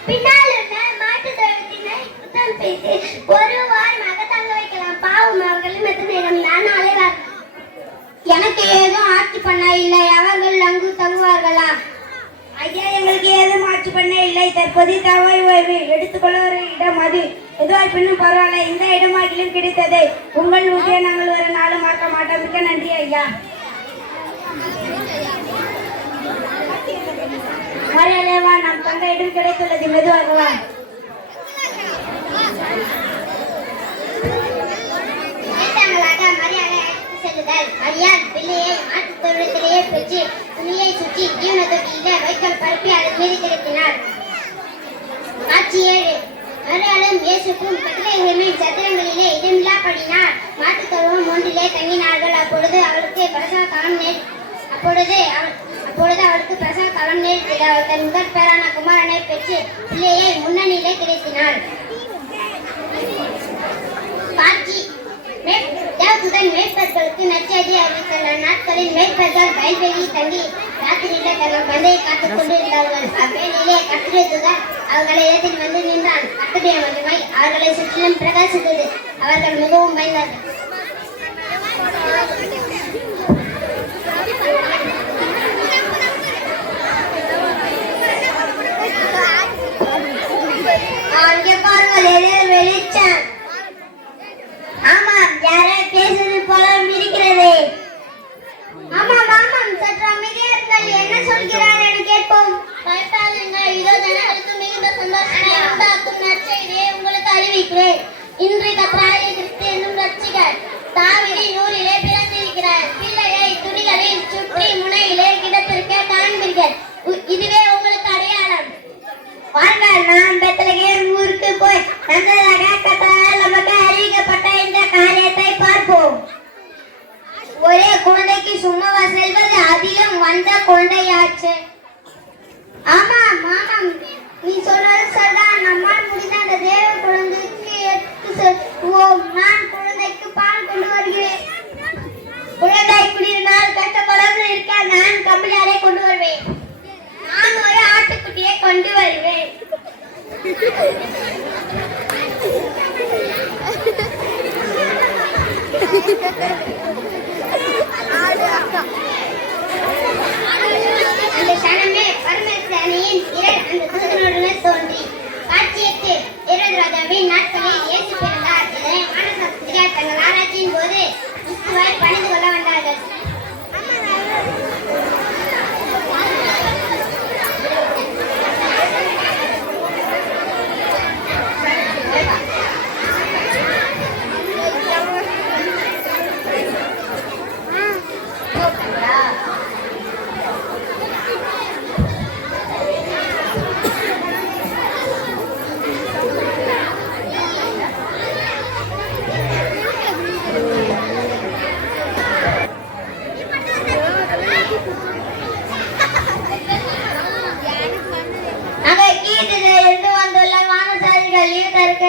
பின்னால் உள்ள மாட்டு தொழுத்தினை குத்தம் பேசி ஒரு வாரமாக தங்க வைக்கலாம். பாவம், அவர்களும் எத்தனை நேரம் தான் அலைவார். எனக்கு ஏதும் ஆட்சி பண்ண இல்லை. அவர்கள் அங்கு தங்குவார்களா? ஐயா, எங்களுக்கு ஏதும் ஆட்சி பண்ண இல்லை. தற்போது தவாய் ஓய்வு எடுத்துக்கொள்ள ஒரு இடம் அது. எதுவாய் பின்னும் பரவாயில்ல. இந்த இடமாகிலும் கிடைத்தது. உங்கள் ஊதிய நாங்கள் ஒரு நாளும் மறக்க மாட்டோம். மிக்க நன்றி ஐயா. மரியாதைவா, நம் தங்க இடம் கிடைத்துள்ளது. மெதுவாகவா. மரியாள் பிள்ளையை மாட்டுத் தொழுத்திலேயே பெற்று துணியை சுற்றி தீவன தொட்டியில வைக்கல் பரப்பி அதன் மீது கிடத்தினார். காட்சி 7. மரியாளும் இயேசுவும் பெத்லகேமின் சத்திரங்களிலே இடமில்லாப்படினார் மாட்டுத் தொழுவம் ஒன்றிலே தங்கினார்கள். அப்பொழுது அவளுக்கு பிரசவ காலம் நேரிட்டது. அவள் தன் முதற் பேரான குமாரனை பெற்று பிள்ளையை முன்னணியிலே கிடத்தினாள். காட்சி தேவதூதன் மேய்ப்பர்களுக்கு நற்செய்தி அறிவித்தல். அந்நாட்களில் மேய்ப்பர்கள் வயல்வெளியில் தங்கி ராத்திரியிலே தங்கள் பந்தையை காத்துக் கொண்டிருந்தார்கள். அவ்வேளையிலே கர்த்தருடைய தூதன் அவர்களை இடத்தில் வந்து நின்றான். கர்த்தருடைய மகிமை அவர்களை சுற்றிலும் பிரகாசித்தது. அவர்கள் மிகவும் பயந்தார்கள். அங்கே பாருங்கள், வெளிச்சம். ஆமாம், யாரோ பேசுவது போல இருக்கிறது. ஆமாம் ஆமாம், சற்று அமைதியார்கள். என்ன சொல்கிறார் என கேட்போம். பயப்படாதீர்கள். இதோ ஜனங்களுக்கு மிகுந்த சந்தோஷத்தை உண்டாக்கும் நற்செய்தியை உங்களுக்கு அறிவிக்கிறேன். இன்று கர்த்தராகிய கிறிஸ்து என்னும் ரட்சகர் ஒரே குழந்தைக்கு சும்மாவா செல்வது, அதிலும் வந்த குழந்தையாச்சு. ஆமா மாமா, நீ சொன்னது சரிதான். நம்மால் முடிந்த அந்த தேவ குழந்தைக்கு எடுத்து செல்வோம். நான் குழந்தைக்கு பால் கொண்டு வருகிறேன். குழந்தை குடியிருந்தால் கஷ்டப்படாமல் இருக்க நான் கம்பளியாரை கொண்டு வருவேன். நான் ஒரு ஆட்டுக்குட்டியை கொண்டு வருவேன். அந்த சனமே பரமேஸ்வரனின் அந்த தூதனுடனே தோன்றி காட்சியிட்டு ஏரோது ராஜாவின் நாட்களில் இயேசு பிறந்தார். இதனை வானசாஸ்திரியார் தங்கள் ஆராய்ச்சியின் போது கிறிஸ்துவை பணிந்து கொள்ள வந்தார்கள்.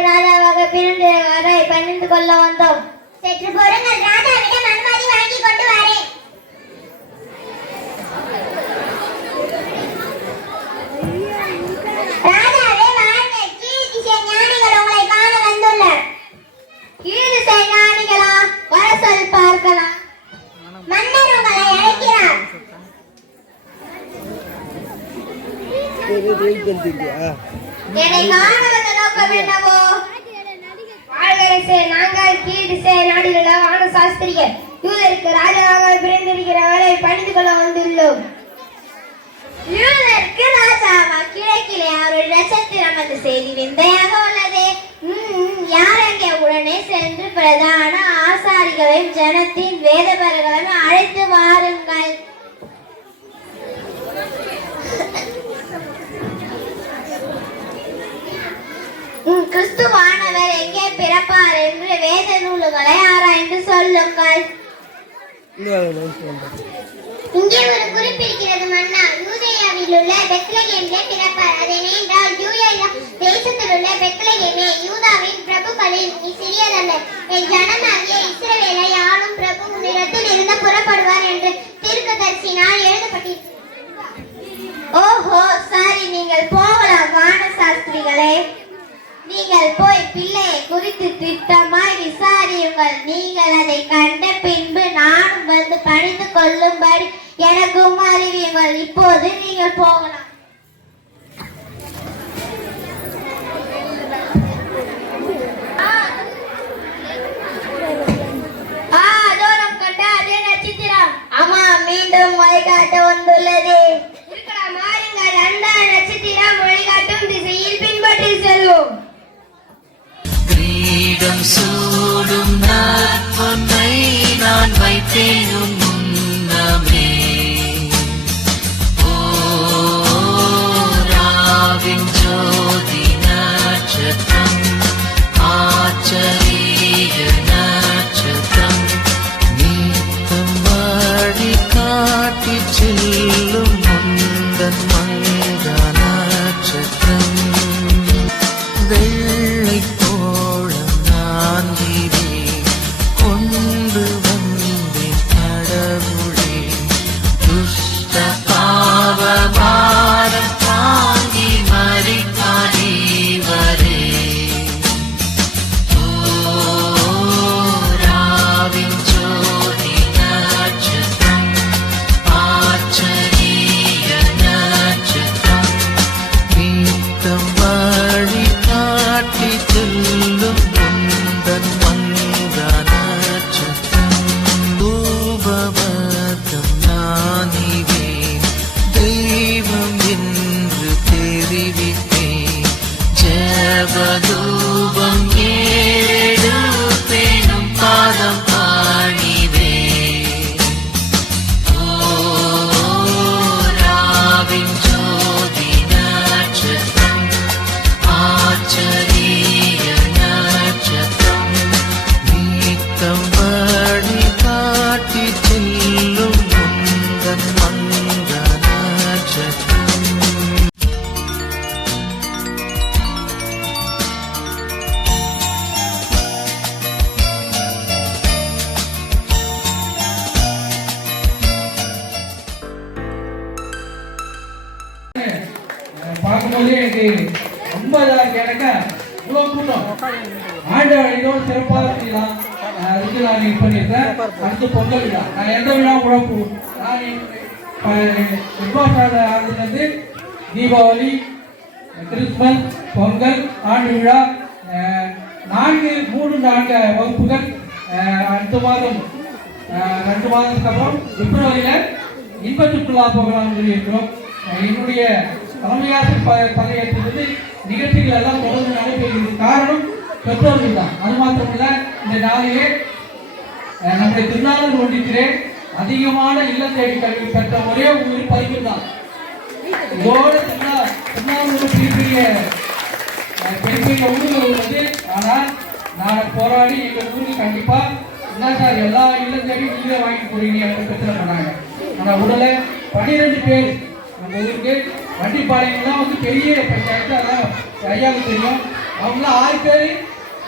ராஜாவாக பிறந்து வரை பணிந்து கொள்ள வந்தோம். சற்று பொறுங்கள், ராஜாவிடம் அனுமதி வாங்கி கொண்டு வரேன். ராஜாவே வாங்க, கீழ் திசை ஞானிகள் உங்களை காண வந்துள்ளனர். கீழ் திசை ஞானிகளா? வர சொல் பார்க்கலாம். மன்னர் உங்களை அழைக்கிறார். என்னை காண வந்த நோக்கம் என்னவோ? வாழ்வரசே, நாங்கள் கீழ் திசை நாடுகள வானசாஸ்திரிகள் யூதருக்கு ராஜாவாக பிறந்திருக்கிறவரை பணிந்து கொள்ள வந்துள்ளோம். யூதருக்கு ராஜாவா? கிழக்கிலே அவருடைய நட்சத்திரம் அந்த செய்தி விந்தையாக உள்ளது. யார் அங்கே? உடனே சென்று பிரதான ஆசாரிகளையும் ஜனத்தின் வேதபர்களையும் அழைத்து வாருங்கள். கிறிஸ்துவானவர் எங்கே பிறப்பார் என்று வேத நூல்களை ஆராய்ந்து சொல்லுங்கள். இங்கே ஒரு குறிப்பிருக்கிறது மன்னா, யூதேயாவில் உள்ள பெத்லகேமிலே பிறப்பார். அதேனென்றால் யூதேயா தேசத்தில் உள்ள பெத்லகேமே யூதாவின் பிரபுக்களில் நீ சிறியதல்ல. என் ஜனமாகிய இஸ்ரவேலை ஆளும் பிரபு உன்னிடத்தில் இருந்து புறப்படுவார் என்று தீர்க்கதரிசியினால் எழுதப்பட்டிருக்கிறது. ஓஹோ, சரி, நீங்கள் போகலாம் வானசாஸ்திரிகளே. நீங்கள் போய் பிள்ளையை குறித்து திட்டமாய் விசாரியுங்கள். நீங்கள் அதை கண்ட பின்பு நானும் வந்து பணிந்து கொள்ளும்படி எனக்கும் அறிவியுங்கள். இப்போது நீங்கள் போகலாம். அதோ நம் கண்ட அதே நட்சத்திரம். ஆமா, மீண்டும் வழிகாட்ட வந்துள்ளது. இருக்கலாம், மாறுங்கள். அந்த நட்சத்திரம் வழிகாட்டும் திசையில் பின்பற்றி செல்வோம். கிரீடம் சூடும் நற்பொன்னை நான் வைத்தேன் உன் முன்னமே. ராவின் ஜோதி நட்சத்திரம், ஆச்சரிய நட்சத்திரம், நீத்தம் வழி காட்டி செல்லும் முந்தன் மைதா நட்சத்திரம். வெள்ளை தோழம் நான் கொண்டு வந்தேன் கடவுளே. வரும்போது எனக்கு ரொம்ப இதாக இருக்கு. எனக்கு இவ்வளோ கூட்டம் ஆண்டவர் இதோட சிறப்பாக செய்யலாம். அதுக்கு நான் இது பண்ணியிருக்கேன். அடுத்து பொங்கல் விழா. நான் எந்த விழா கூட நான் ஆண்டுலேருந்து தீபாவளி, கிறிஸ்துமஸ், பொங்கல், ஆண்டு விழா 3-4 வகுப்புகள். அடுத்த மாதம் 2 மாதத்துக்கு அப்புறம் பிப்ரவரியில் இன்ப சுற்றுலா போகலாம் இருக்கிறோம். என்னுடைய தலைமையாசிரியர் பதவியேற்றது நிகழ்ச்சிகள் எல்லாம் தொடர்ந்து நடைபெறுகிறது. காரணம் பெற்றோர்கள் தான். அது மாத்திரமில்ல, இந்த நாளிலே நம்முடைய திருநாளூர் ஒன்றியத்திலே அதிகமான இல்லம் தேடி கல்வி பெற்ற ஒரே ஊர் பதிவு தான். இதோடு திருநாளூர் பெரிய ஊர்கள் உள்ளது. ஆனால் நான் போராடி எங்கள் ஊருக்கு கண்டிப்பா என்ன சார் எல்லா இல்லம் தேடி நீங்களே வாங்கி போறீங்க அப்படின்னு பிரச்சனை பண்ணாங்க. ஆனால் உடலை 12 பேர் நம்ம ஊருக்கு வண்டிப்பாளையங்கள்லாம் வந்து பெரிய பஞ்சாயத்து, அதான் ஐயாவுக்கு தெரியும். அவங்களாம் 6 பேர்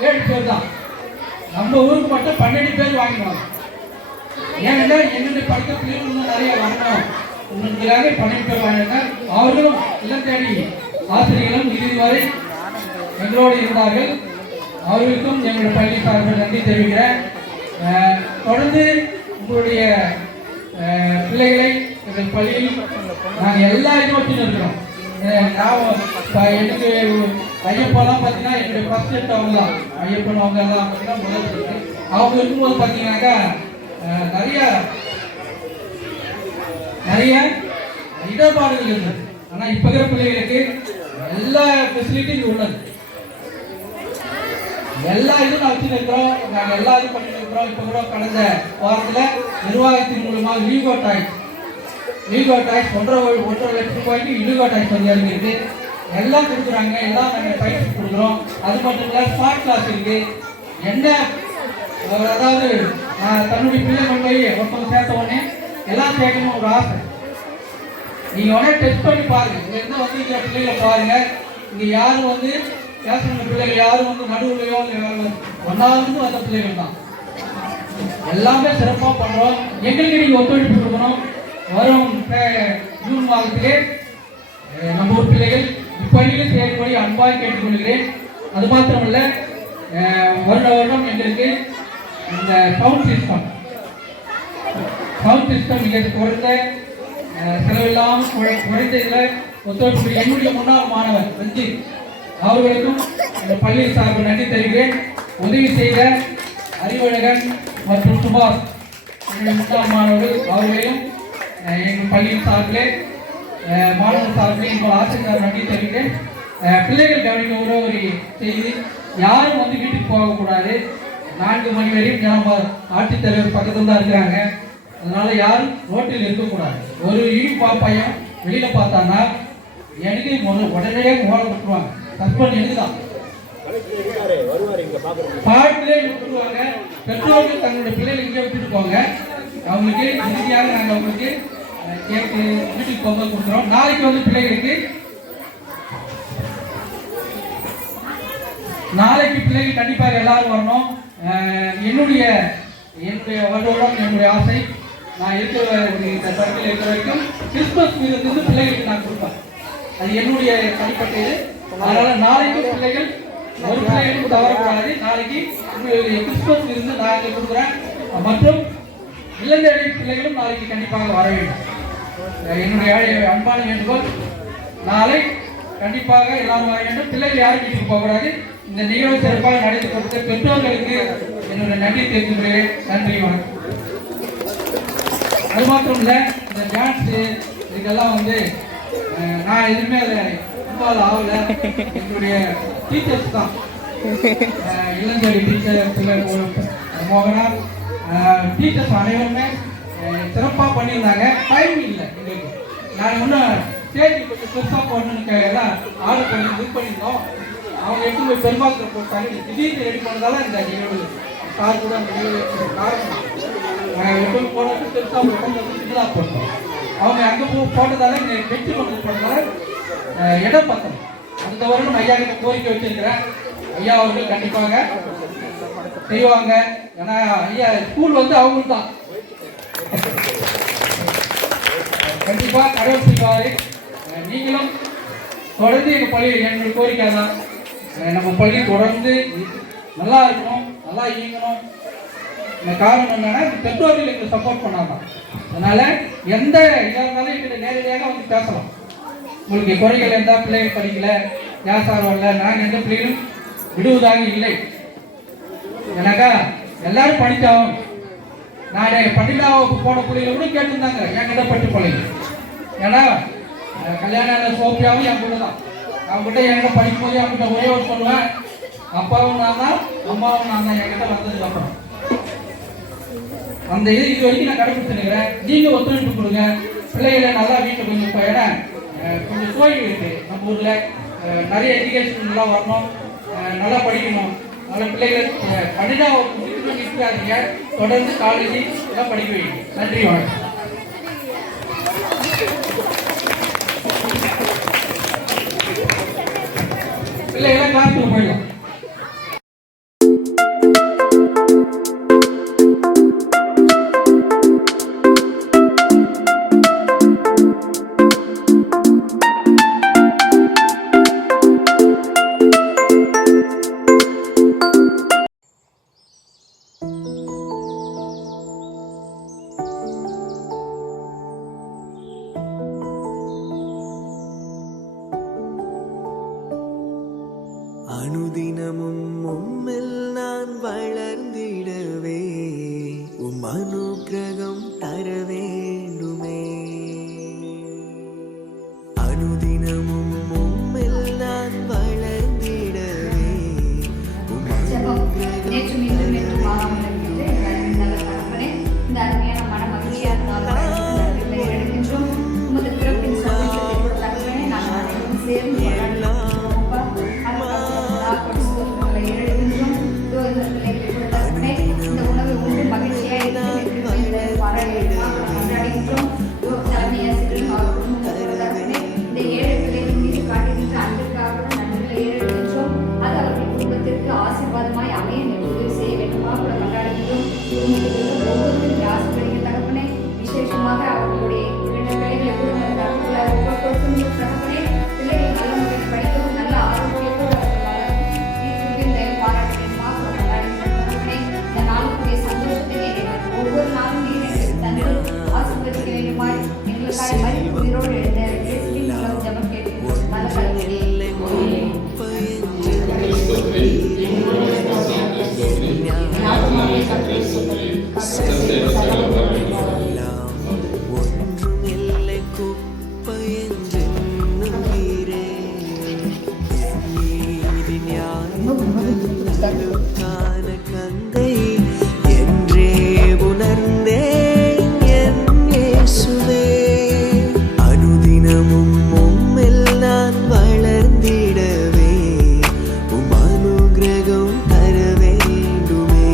7 பேர் தான். நம்ம ஊருக்கு மட்டும் 12 பேர் வாங்கிடுவாங்க. ஏன்னா என்னுடைய படித்த பிள்ளைகள் இன்னும் நிறைய வரணும் உங்களுக்காக 12 பேர் வாங்கினாங்க. அவர்களும் இல்லம் தேடி ஆசிரியர்களும் இறுதி வரை எங்களோடு இருந்தார்கள். அவர்களுக்கும் எங்களுடைய பள்ளி சார்பில் நன்றி தெரிவிக்கிறேன். தொடர்ந்து உங்களுடைய பிள்ளைகளை எங்கள் பள்ளியில் நாங்கள் எல்லா இதுவும் வச்சுன்னு இருக்கிறோம். எனக்கு ஐயப்பெல்லாம் பார்த்தீங்கன்னா என்னுடைய ஃபர்ஸ்ட் அவங்க தான். ஐயப்பன் அவங்க எல்லாம் பார்த்தீங்கன்னா முதல் அவங்க இருக்கும்போது பார்த்தீங்கன்னாக்கா நிறைய இடர்பாடுகள் இருந்தது. ஆனால் இப்போ இருக்கிற பிள்ளைகளுக்கு எல்லா ஃபெசிலிட்டியும் உள்ளது. எல்லா இதுவும் நான் வச்சுட்டு இருக்கிறோம். நாங்கள் எல்லா இதுவும் பண்ணிட்டு இருக்கிறோம். இப்போ கூட கடந்த வாரத்தில் நிர்வாகத்தின் மூலமாக லீகோ டாய்ஸ் 1.5 லட்சம் ரூபாய்க்கு இலிகோ டாய்ஸ் வந்து இருக்கு. எல்லாம் கொடுக்குறாங்க. எல்லாம் நாங்கள் பயிற்சி கொடுக்குறோம். அது மட்டும் இல்லை, ஸ்மார்ட் கிளாஸ் இருக்கு. என்ன அதாவது தன்னுடைய பிள்ளை கொண்டு போய் ஒருத்தவங்க சேர்த்த உடனே எல்லாம் சேர்க்கணும் ஒரு ஆசை. நீங்க உடனே டெஸ்ட் பண்ணி பாருங்க. இங்க இருந்து வந்து இந்த பிள்ளைகளை பாருங்க. இங்க யாரும் வந்து பேசுற பிள்ளைகள் யாரும் வந்து நடுவுலையோ ஒன்னாவது வந்த பிள்ளைகள் தான். எல்லாமே சிறப்பாக பண்றோம். எங்களுக்கு நீங்க ஒத்துழைப்பு கொடுக்கணும். வரும் ஜூன் மாதத்திலே நம்ம ஊர் பிள்ளைகள் இப்படியில் செயல்படி அன்பாக கேட்டுக்கொள்கிறேன். அது மாத்திரமல்ல, வருடம் எங்களுக்கு இந்த சவுண்ட் சிஸ்டம் மிக குறைந்த செலவில்லாமல் குறைந்த இதில் ஒத்துழைப்பு என்னுடைய முன்னாள் மாணவர் ரஞ்சித் அவர்களுக்கும் இந்த பள்ளி சார்பில் நன்றி தெரிவிக்கிறேன். உதவி செய்த அறிவழகன் மற்றும் சுபாஷ் என்னுடைய முன்னாள் மாணவர்கள் அவர்களையும் எங்கள் பள்ளியின் சார்பிலே மாணவர் சார்பிலே எங்கள் ஆசிரியர் நன்றி தெரிவிக்கிறேன். பிள்ளைகள் கவனிக்க ஒரு செய்தி, யாரும் வந்து வீட்டுக்கு போகக்கூடாது. 4 மணி வரையும் நம்ம ஆட்சித்தலைவர் பக்கத்தில் தான் இருக்கிறாங்க. அதனால யாரும் ரோட்டில் இருக்கக்கூடாது. ஒரு யூனிஃபார்ம் பையன் வெளியில பார்த்தான்னா எனக்கு உடனே ஓட விட்டுருவாங்க. சஸ்பெண்ட் எடுத்துதான் பாட்டிலே விட்டுருவாங்க. பெற்றோர்கள் தங்களுடைய பிள்ளைகளை இங்கே விட்டுட்டு போங்க. அவங்களுக்கு இறுதியாக நாங்கள் அவங்களுக்கு கேட்டு வீட்டுக்கு பொங்கல் கொடுக்குறோம். நாளைக்கு வந்து பிள்ளைகளுக்கு கண்டிப்பாக எல்லாரும் வரணும். என்னுடைய வருடம் என்னுடைய ஆசை, நான் இருக்கிற இந்த சர்க்கிள் இருக்கிற வரைக்கும் கிறிஸ்துமஸ் விருந்து பிள்ளைகளுக்கு நான் கொடுப்பேன். அது என்னுடைய தனிப்பட்ட இது. அதனால நாளைக்கு பிள்ளைகள் ஒரு பிள்ளைகளுக்கு தவறக்கூடாது. நாளைக்கு கிறிஸ்துமஸ் விருந்து நான் இங்கே கொடுக்குறேன். மற்றும் இளந்தேடி பிள்ளைகளும் நாளைக்கு கண்டிப்பாக வர வேண்டும். என்னுடைய அன்பான வேண்டுகோள், நாளை கண்டிப்பாக எல்லாரும் வர வேண்டும். பிள்ளைகள் யாரும் வீட்டுக்கு போகக்கூடாது. இந்த நிகழ்வு சிறப்பாக நடத்தி கொடுத்த பெற்றோர்களுக்கு என்னுடைய நன்றி தெரிவித்துக்கிறேன். நன்றி, வணக்கம். அது மாத்திரம் இல்லை, இந்த டான்ஸ் இதுக்கெல்லாம் வந்து நான் எதுவுமே அதை இன்வால்வ் ஆகலை. என்னுடைய டீச்சர்ஸ் தான், இளஞ்செடி டீச்சர் மோகனா டீச்சர்ஸ் அனைவருமே சிறப்பாக பண்ணியிருந்தாங்க. டைம் இல்லை எங்களுக்கு. நான் இன்னும் ஸ்டேஜ் கொஞ்சம் பெருசாக போடணுன்னு எல்லாம் ஆர்டர் பண்ணி புக் பண்ணியிருந்தோம். அவங்க எடுத்து போய் பெரும்பாலும் போட்டாங்க. திடீர்னு ரெடி பண்ணதால இந்த நிகழ்வு சார் கூட அந்த நிகழ்வு காரணம் எப்பவும் போனது பெருசாக போட்டோம். அவங்க அங்கே போட்டதால வெற்றி கொண்டு போட்டதால இடம் பத்தம். அந்த வருடம் ஐயா கிட்ட கோரிக்கை வச்சிருக்கிறேன். ஐயா அவர்கள் கண்டிப்பாக செய்வாங்க. ஏன்னா ஐயா ஸ்கூல் வந்து அவங்களுக்கு தான் கண்டிப்பாக கடவுள் செய்வாரு. நீங்களும் தொடர்ந்து எங்கள் கோரிக்கை தான், நம்ம பள்ளி தொடர்ந்து நல்லா இருக்கணும், நல்லா இயங்கணும். இந்த காரணம் என்னன்னா பெற்றோர்கள் எங்களுக்கு சப்போர்ட் பண்ணாதான். அதனால எந்த இதாக இருந்தாலும் எங்களுக்கு நேரடியாக வந்து பேசலாம். உங்களுக்கு குறைகள் இருந்தால் பிள்ளைகள் படிக்கல, யாசாரம் வரல, நாங்கள் எந்த பிள்ளைகளும் விடுவதாக இல்லை. எனக்கா எல்லாரும் படித்தாகும். நான் 12ஆம் வகுப்பு போன பிள்ளைகளை கூட கேட்டுருந்தாங்க என்கிட்ட பட்டு பிள்ளைங்க. ஏன்னா கல்யாணம் சோப்பியாவும் என் கூட தான். அவங்ககிட்ட என்கிட்ட படிக்கும்போது அவங்ககிட்ட ஒரே ஒரு சொல்லுவேன், அப்பாவும் நான் தான் அம்மாவும் நான் தான் என்கிட்ட வந்ததுக்கு அப்புறம். அந்த இது வரைக்கும் நான் கடைபிடிச்சுக்கிறேன். நீங்கள் ஒத்துழைப்பு கொடுங்க. பிள்ளைகளை நல்லா வீட்டில் கொஞ்சம் இடம் கொஞ்சம் கோயில் இருக்கு நம்ம ஊரில். நிறைய எஜுகேஷன் நல்லா வரணும், நல்லா படிக்கணும். அதனால் பிள்ளைகள் 12ஆம் வகுப்பு நிற்காதீங்க, தொடர்ந்து காலேஜ் எல்லாம் படிக்க வைங்க. நன்றி, வணக்கம். பிள்ளைகளை கிளாஸில் போயிடலாம். அனுதினமும் உம்மில் நான் வளர்ந்திடவே உம் அனுக்கிரகம் தர வேண்டுமே. அனுதினமும் உம்மில் நான் வளர்ந்திடவே உம் அனுக்கிரகம் நேற்று மீண்டும் நேற்று மாறாமல் இருக்கின்ற நல்ல தகப்பனே, இந்த அருமையான மன மகிழ்ச்சியாக எடுக்கின்றோம். உமது பிறப்பின் சந்தோஷத்தை தகப்பனே நாங்கள் அனைவரும் சேர்ந்து இந்த உணவை உண்டு மகிழ்ச்சியாக கொண்டாடுகின்றோம். இந்த ஏழை பிள்ளைகள் மீது காட்டுகின்ற அன்பிற்காக நன்றிகளை ஏறெடுக்கின்றோம். அது அவர்கள் குடும்பத்திற்கு ஆசீர்வாதமாய் அமைய உதவி செய்ய வேண்டுமாக கூட கொண்டாடுகின்றோம். ஒவ்வொருவரும் ஆசீர்வதிக்க தகப்பனே, விசேஷமாக அவர்களுடைய பிள்ளைகளை தகப்பனே பிள்ளைகள் நல்ல முறையில் படிக்கவும் நல்ல ஆரோக்கியத்தோடு ஒவ்வொரு நாளும் நீர் தந்து ஆசீர்வதிக்க வேண்டுமாய் எங்களுக்காக மரித்து உயிரோடு எழுந்த இயேசுவின் மூலம் ஜெபம் கேட்கிறோம். நல்ல பலனே. ஒன்றும் இல்லை குப்பை என்றே ஞான கந்தை என்றே உணர்ந்தேன் என் இயேசுவே. அனுதினமும் உம்மில் நான் வளர்ந்திடவே உம் அனுக்கிரகம் தர வேண்டுமே.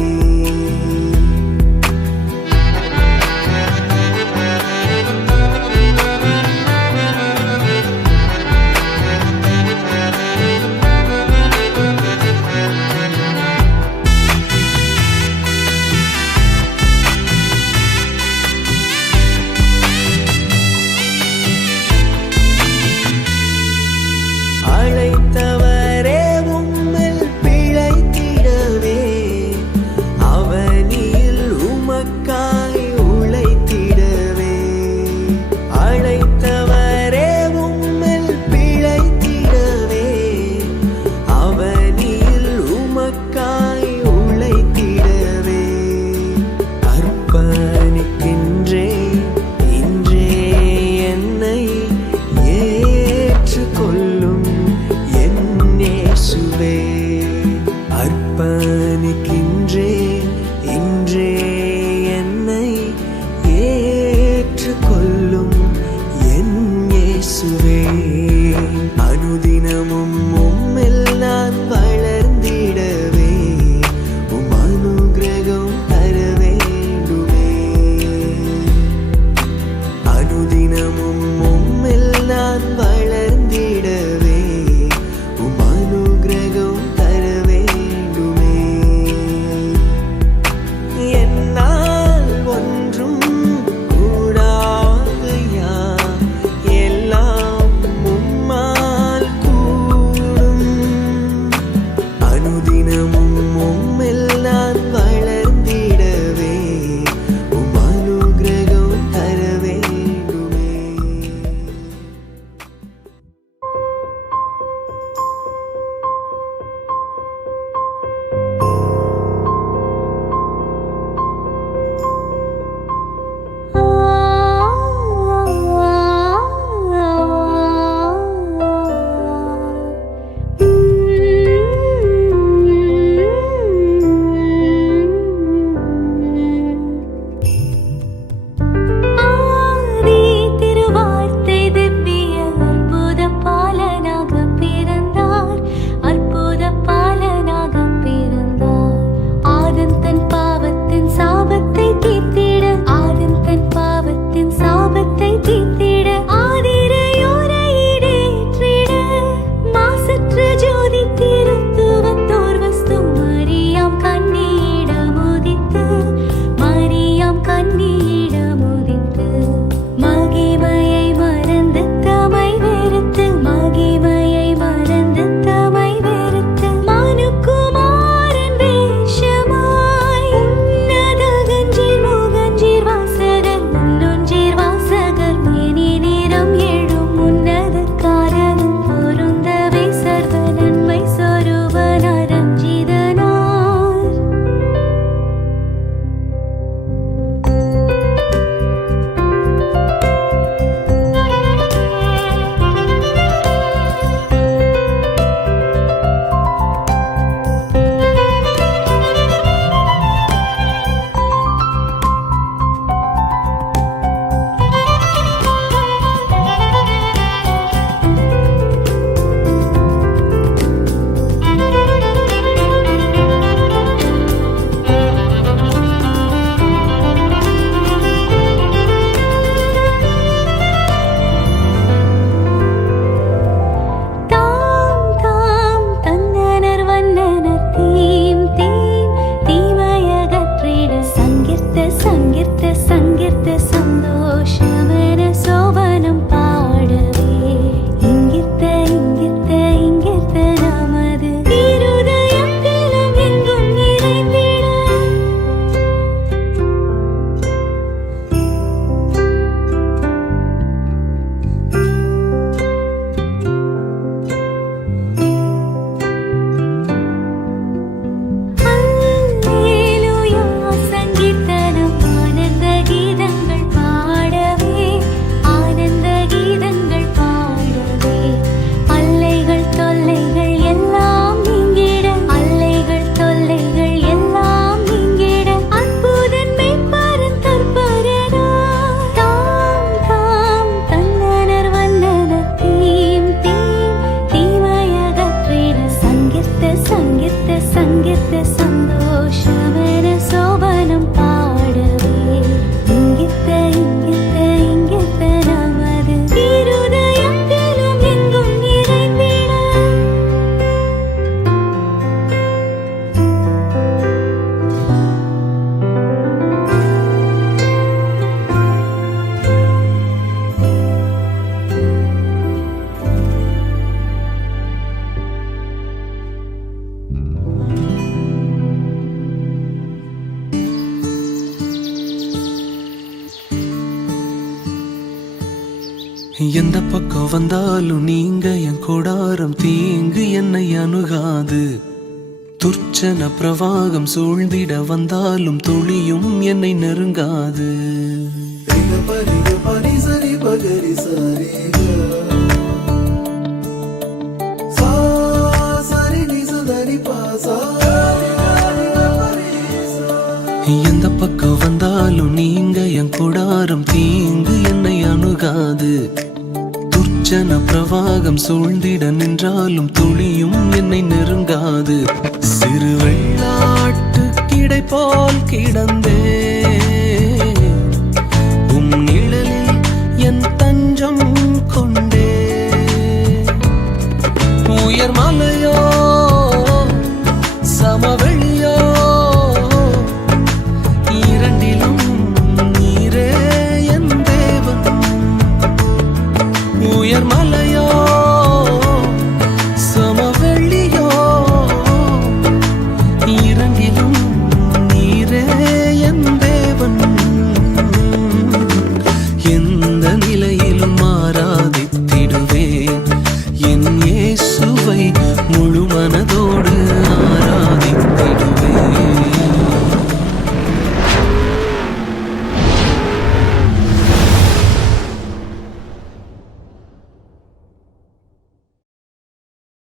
எந்த பக்கம் வந்தாலும் நீங்க என் கொடாரம் தீங்கு என்னை அணுகாது. துர்ச்சன பிரவாகம் சூழ்ந்திட வந்தாலும் துளியும் என்னை நெருங்காது. எந்த பக்கம் வந்தாலும் நீங்க என் கொடாரம் தீங்கு என்னை அணுகாது. துர்ச்சன பிரவாகம் சூழ்ந்திட நின்றாலும் துளியும் என்னை நெருங்காது. சிறு வெள்ளாட்டு கிடை போல் கிடந்தே